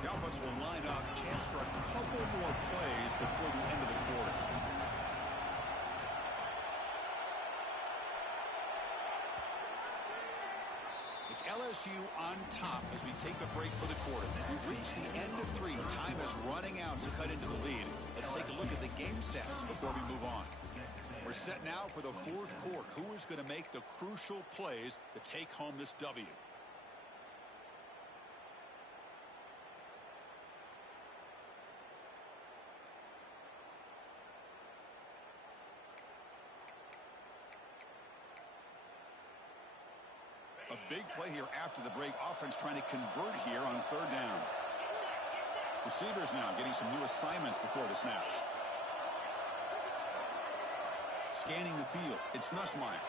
The offense will line up. Chance for a couple more plays before the end of the quarter. It's LSU on top as we take a break for the quarter. We've reached the end of 3. Time is running out to cut into the lead. Let's take a look at the game sets before we move on. We're set now for the 4th quarter. Who is going to make the crucial plays to take home this W? A big play here after the break. Offense trying to convert here on 3rd down. Receivers now getting some new assignments before the snap. Scanning the field. It's Nussmeier.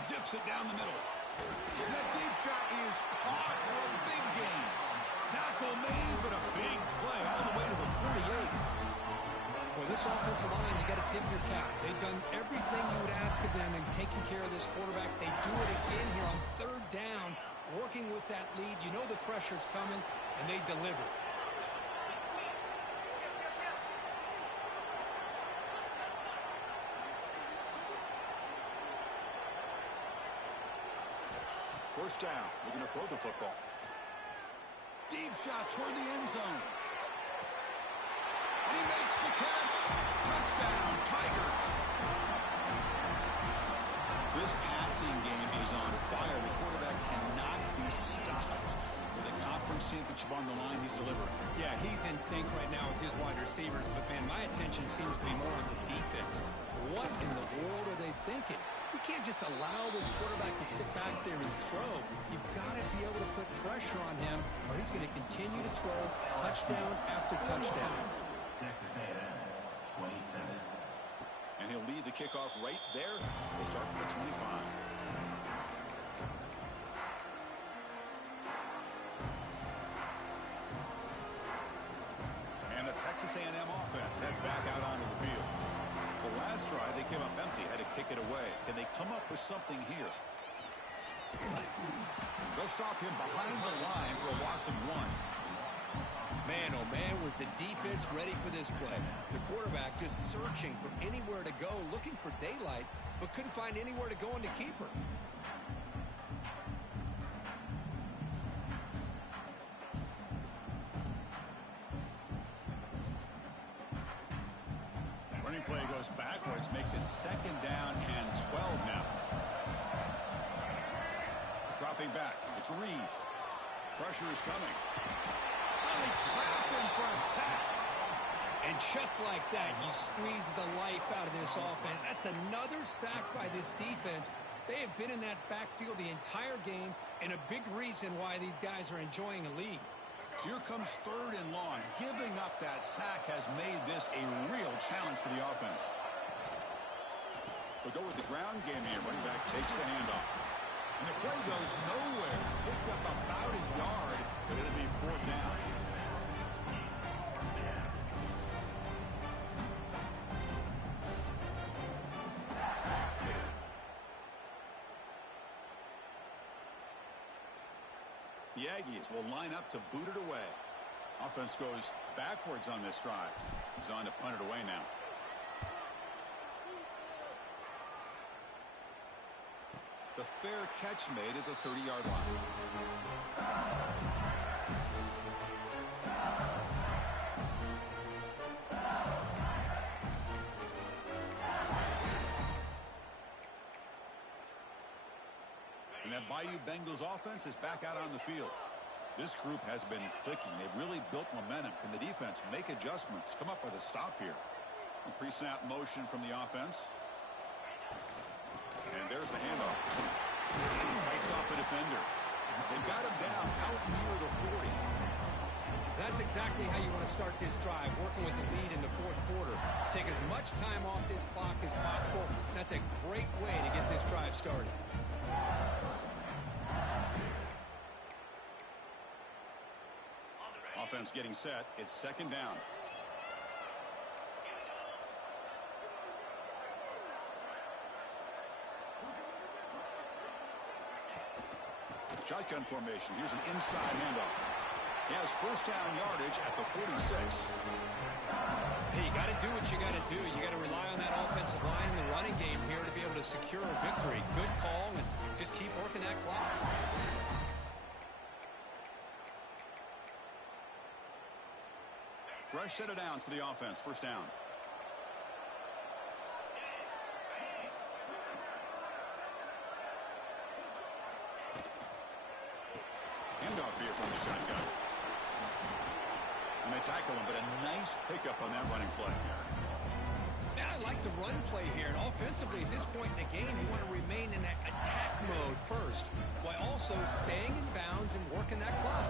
Zips it down the middle. That deep shot is caught for a big gain. Tackle made, but a big play all the way to the 48. Well, this offensive line, you got to tip your cap. They've done everything you would ask of them in taking care of this quarterback. They do it again here on 3rd down, working with that lead. You know the pressure's coming, and they deliver. First down. We're going to throw the football. Deep shot toward the end zone. And he makes the catch. Touchdown, Tigers. This passing game is on fire. The quarterback cannot be stopped. With the conference championship on the line, he's delivering. Yeah, he's in sync right now with his wide receivers. But, man, my attention seems to be more on the defense. What in the world are they thinking? You can't just allow this quarterback to sit back there and throw. You've got to be able to put pressure on him, or he's going to continue to throw touchdown after touchdown. Texas A&M, 27. And he'll lead the kickoff right there. We'll start with the 25. And the Texas A&M offense heads back out onto the field. The last drive, they came up empty, had to kick it away. Can they come up with something here? They'll stop him behind the line for a loss of 1. Man, oh man, was the defense ready for this play. The quarterback just searching for anywhere to go, looking for daylight, but couldn't find anywhere to go in the keeper. Running play goes backwards, makes it 2nd down and 12 now. Dropping back, it's Reed. Pressure is coming. They trap him for a sack. And just like that, you squeeze the life out of this offense. That's another sack by this defense. They have been in that backfield the entire game, and a big reason why these guys are enjoying a lead. So here comes 3rd and long. Giving up that sack has made this a real challenge for the offense. They'll go with the ground game here. Running back takes the handoff. And the play goes nowhere. Picked up about a yard, but it'll be 4th down. The Aggies will line up to boot it away. Offense goes backwards on this drive. He's on to punt it away now. The fair catch made at the 30-yard line. And that Bayou Bengals offense is back out on the field. This group has been clicking. They've really built momentum. Can the defense make adjustments? Come up with a stop here. A pre-snap motion from the offense. And there's the handoff. Fights off a defender. They've got him down out near the 40. That's exactly how you want to start this drive, working with the lead in the 4th quarter. Take as much time off this clock as possible. That's a great way to get this drive started. Offense getting set. It's 2nd down. Shotgun formation. Here's an inside handoff. He has 1st down yardage at the 46. Hey, you got to do what you got to do. You got to rely on that offensive line and the running game here to be able to secure a victory. Good call, and just keep working that clock. Fresh set of downs for the offense. 1st down. Handoff here from the shotgun. And they tackle him, but a nice pickup on that running play. Man, I like the run play here. And offensively, at this point in the game, you want to remain in that attack mode first, while also staying in bounds and working that clock.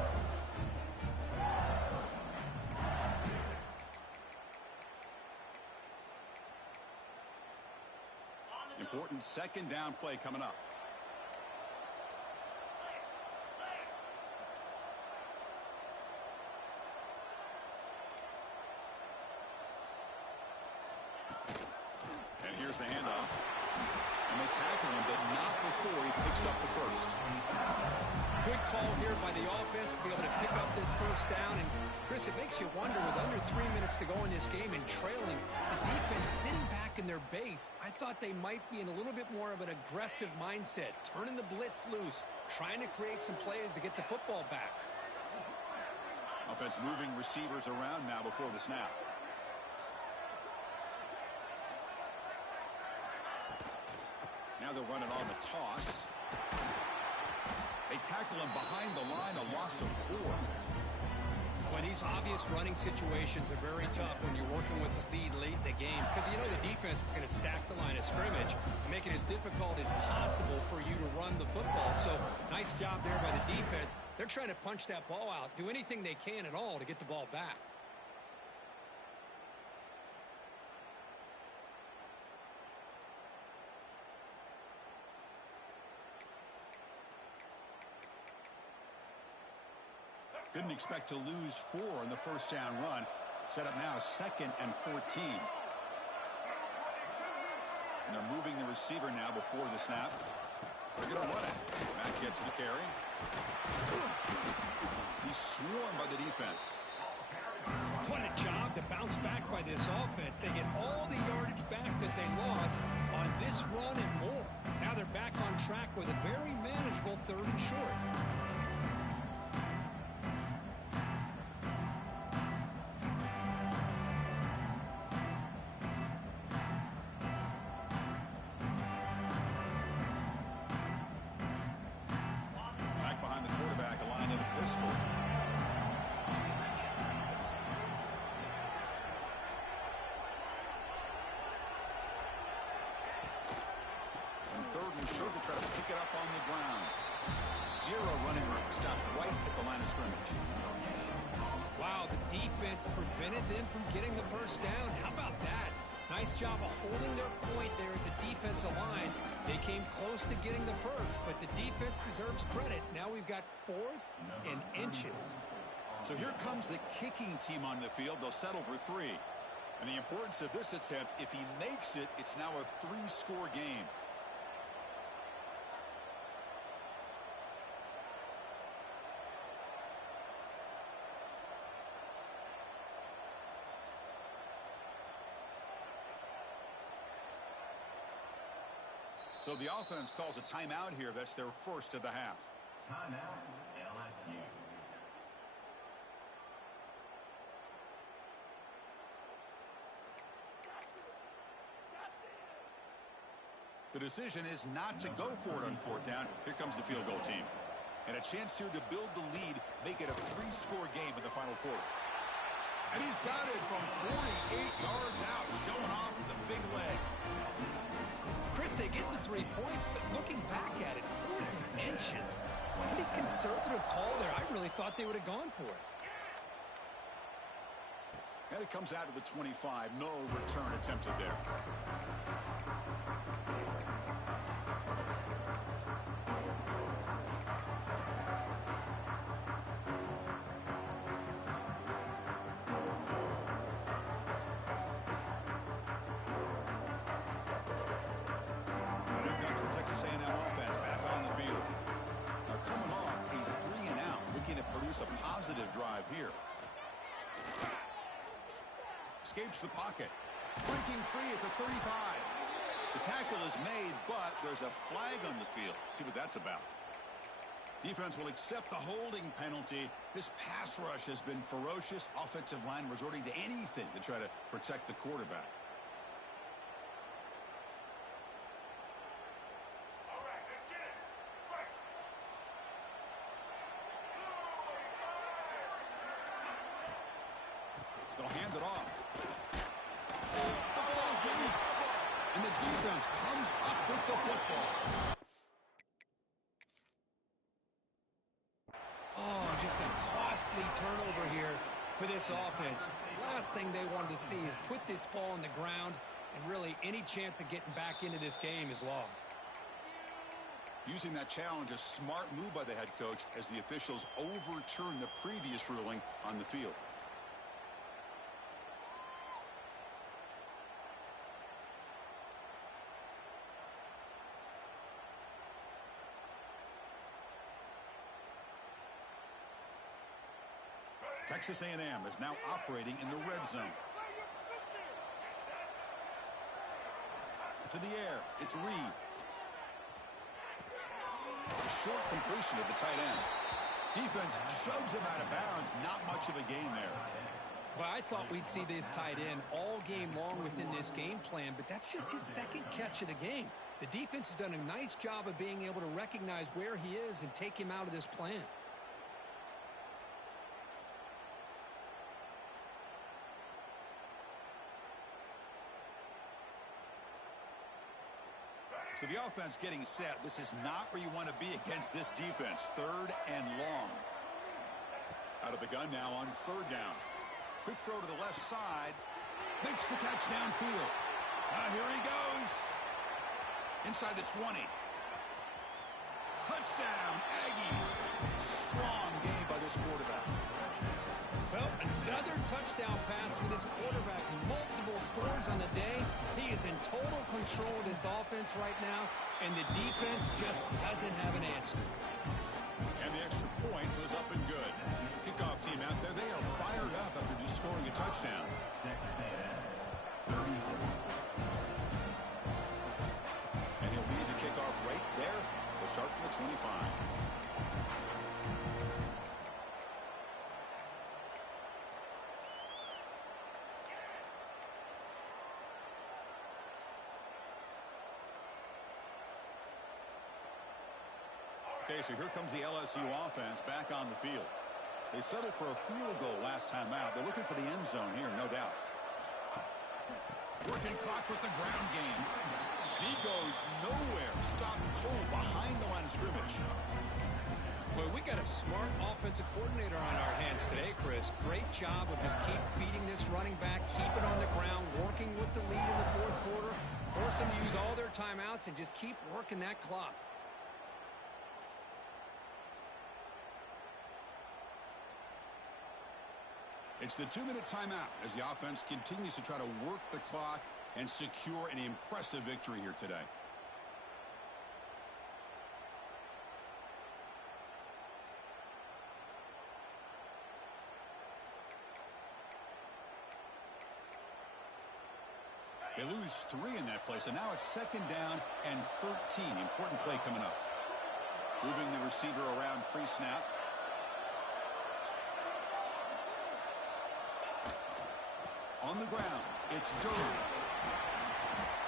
Important 2nd down play coming up. And here's the handoff. And they tackle him, but not before he picks up the 1st. Good call here by the offense to be able to pick up this 1st down. And, Chris, it makes you wonder, with under 3 minutes to go in this game and trailing, the defense sitting back in their base, I thought they might be in a little bit more of an aggressive mindset, turning the blitz loose, trying to create some plays to get the football back. Offense moving receivers around now before the snap. Now they'll run it on the toss. They tackle him behind the line, a loss of 4. Well, these obvious running situations are very tough when you're working with the lead late in the game because you know the defense is going to stack the line of scrimmage and make it as difficult as possible for you to run the football. So nice job there by the defense. They're trying to punch that ball out, do anything they can at all to get the ball back. Didn't expect to lose 4 in the first down run. Set up now 2nd and 14. And they're moving the receiver now before the snap. They're going to run it. Matt gets the carry. He's swarmed by the defense. What a job to bounce back by this offense. They get all the yardage back that they lost on this run and more. Now they're back on track with a very manageable 3rd and short. Sure to try to pick it up on the ground. 0 running room. Stopped right at the line of scrimmage. Wow, the defense prevented them from getting the first down. How about that? Nice job of holding their point there at the defensive line. They came close to getting the first, but the defense deserves credit. Now we've got 4th and inches. So here comes the kicking team on the field. They'll settle for 3. And the importance of this attempt, if he makes it, it's now a 3-score game. So the offense calls a timeout here. That's their first of the half. Timeout, LSU. The decision is not to go for it on 4th down. Here comes the field goal team. And a chance here to build the lead, make it a 3-score game in the final quarter. And he's got it from 48 yards out, showing off the big leg. Chris, they get the 3 points, but looking back at it, 4th and inches. Pretty conservative call there. I really thought they would have gone for it. And it comes out of the 25. No return attempted there. A positive drive here. Escapes the pocket. Breaking free at the 35. The tackle is made, but there's a flag on the field. See what that's about. Defense will accept the holding penalty. This pass rush has been ferocious. Offensive line resorting to anything to try to protect the quarterback. They'll hand it off. The ball is loose. And the defense comes up with the football. Oh, just a costly turnover here for this offense. Last thing they wanted to see is put this ball on the ground, and really any chance of getting back into this game is lost. Using that challenge, a smart move by the head coach as the officials overturn the previous ruling on the field. Texas A&M is now operating in the red zone. To the air, it's Reed. A short completion at the tight end. Defense shoves him out of bounds. Not much of a gain there. Well, I thought we'd see this tight end all game long within this game plan, but that's just his second catch of the game. The defense has done a nice job of being able to recognize where he is and take him out of this plan. So the offense getting set. This is not where you want to be against this defense. Third and long. Out of the gun now on third down. Quick throw to the left side. Makes the catch downfield. Here he goes. Inside the 20. Touchdown, Aggies. Strong game by this quarterback. Well, another touchdown pass for this quarterback. Multiple scores on the day. He is in total control of this offense right now, and the defense just doesn't have an answer. And the extra point was up and good. Kickoff team out there, they are fired up after just scoring a touchdown. And he'll lead the kickoff right there. They'll start from the 25. Okay, so here comes the LSU offense back on the field. They settled for a field goal last time out. They're looking for the end zone here, no doubt. Working clock with the ground game. He goes nowhere. Stopped cold behind the line of scrimmage. Well, we got a smart offensive coordinator on our hands today, Chris. Great job of just keep feeding this running back, keep it on the ground, working with the lead in the fourth quarter, force them to use all their timeouts, and just keep working that clock. It's the 2-minute timeout as the offense continues to try to work the clock and secure an impressive victory here today. They lose 3 in that play, so now it's second down and 13. Important play coming up. Moving the receiver around pre-snap. On the ground, it's Durham.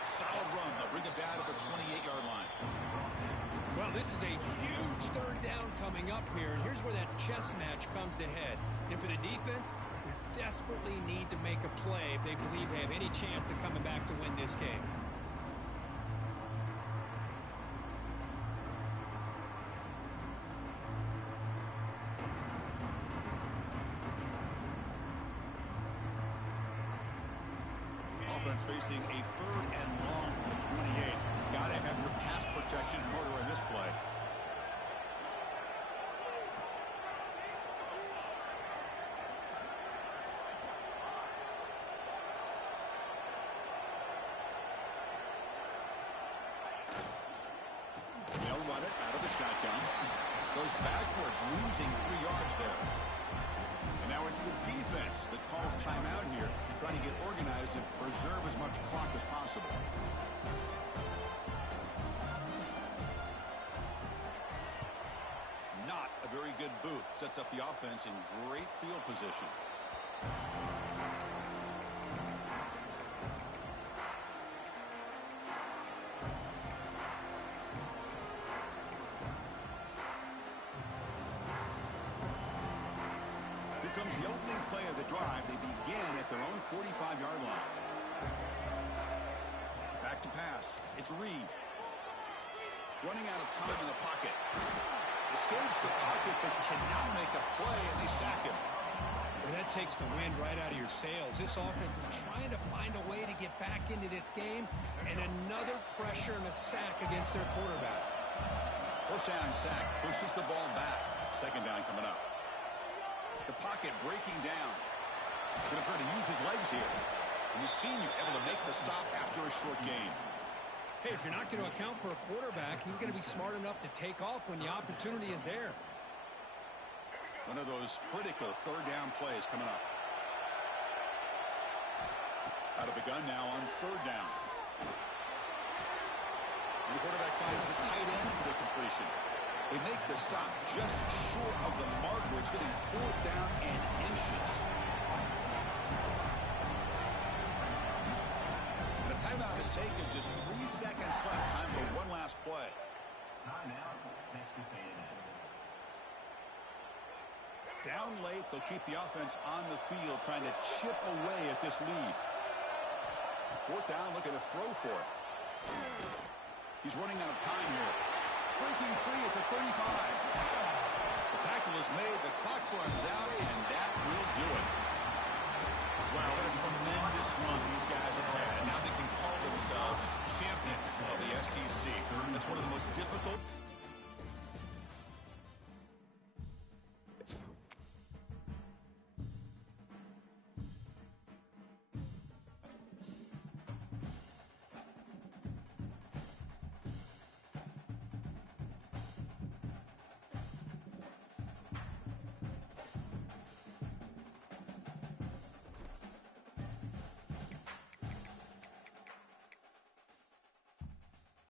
Solid run. They'll bring it down to the 28-yard line. Well, this is a huge third down coming up here, and here's where that chess match comes to head. And for the defense, they desperately need to make a play if they believe they have any chance of coming back to win this game. Offense facing a third and long from the 28. Gotta have your pass protection in order in this play. They'll run it out of the shotgun. Goes backwards, losing 3 yards there. And now it's the defense that calls timeout here, trying to get organized and preserve as much clock as possible. Not a very good boot. Sets up the offense in great field position. Comes the opening play of the drive. They begin at their own 45-yard line. Back to pass. It's Reed. Running out of time in the pocket. Escapes the pocket, but cannot make a play, and they sack him. Well, that takes the wind right out of your sails. This offense is trying to find a way to get back into this game, and another pressure and a sack against their quarterback. First down sack. Pushes the ball back. Second down coming up. The pocket breaking down. Going to try to use his legs here. And the senior able to make the stop after a short gain. Hey, if you're not going to account for a quarterback, he's going to be smart enough to take off when the opportunity is there. One of those critical third down plays coming up. Out of the gun now on third down. And the quarterback finds the tight end for the completion. They make the stop just short of the mark where it's getting 4th down and inches. timeout, Texas A&M. Down late, they'll keep the offense on the field trying to chip away at this lead. Fourth down, looking to throw for it. He's running out of time here. Breaking free at the 35. The tackle is made, the clock runs out, and that will do it.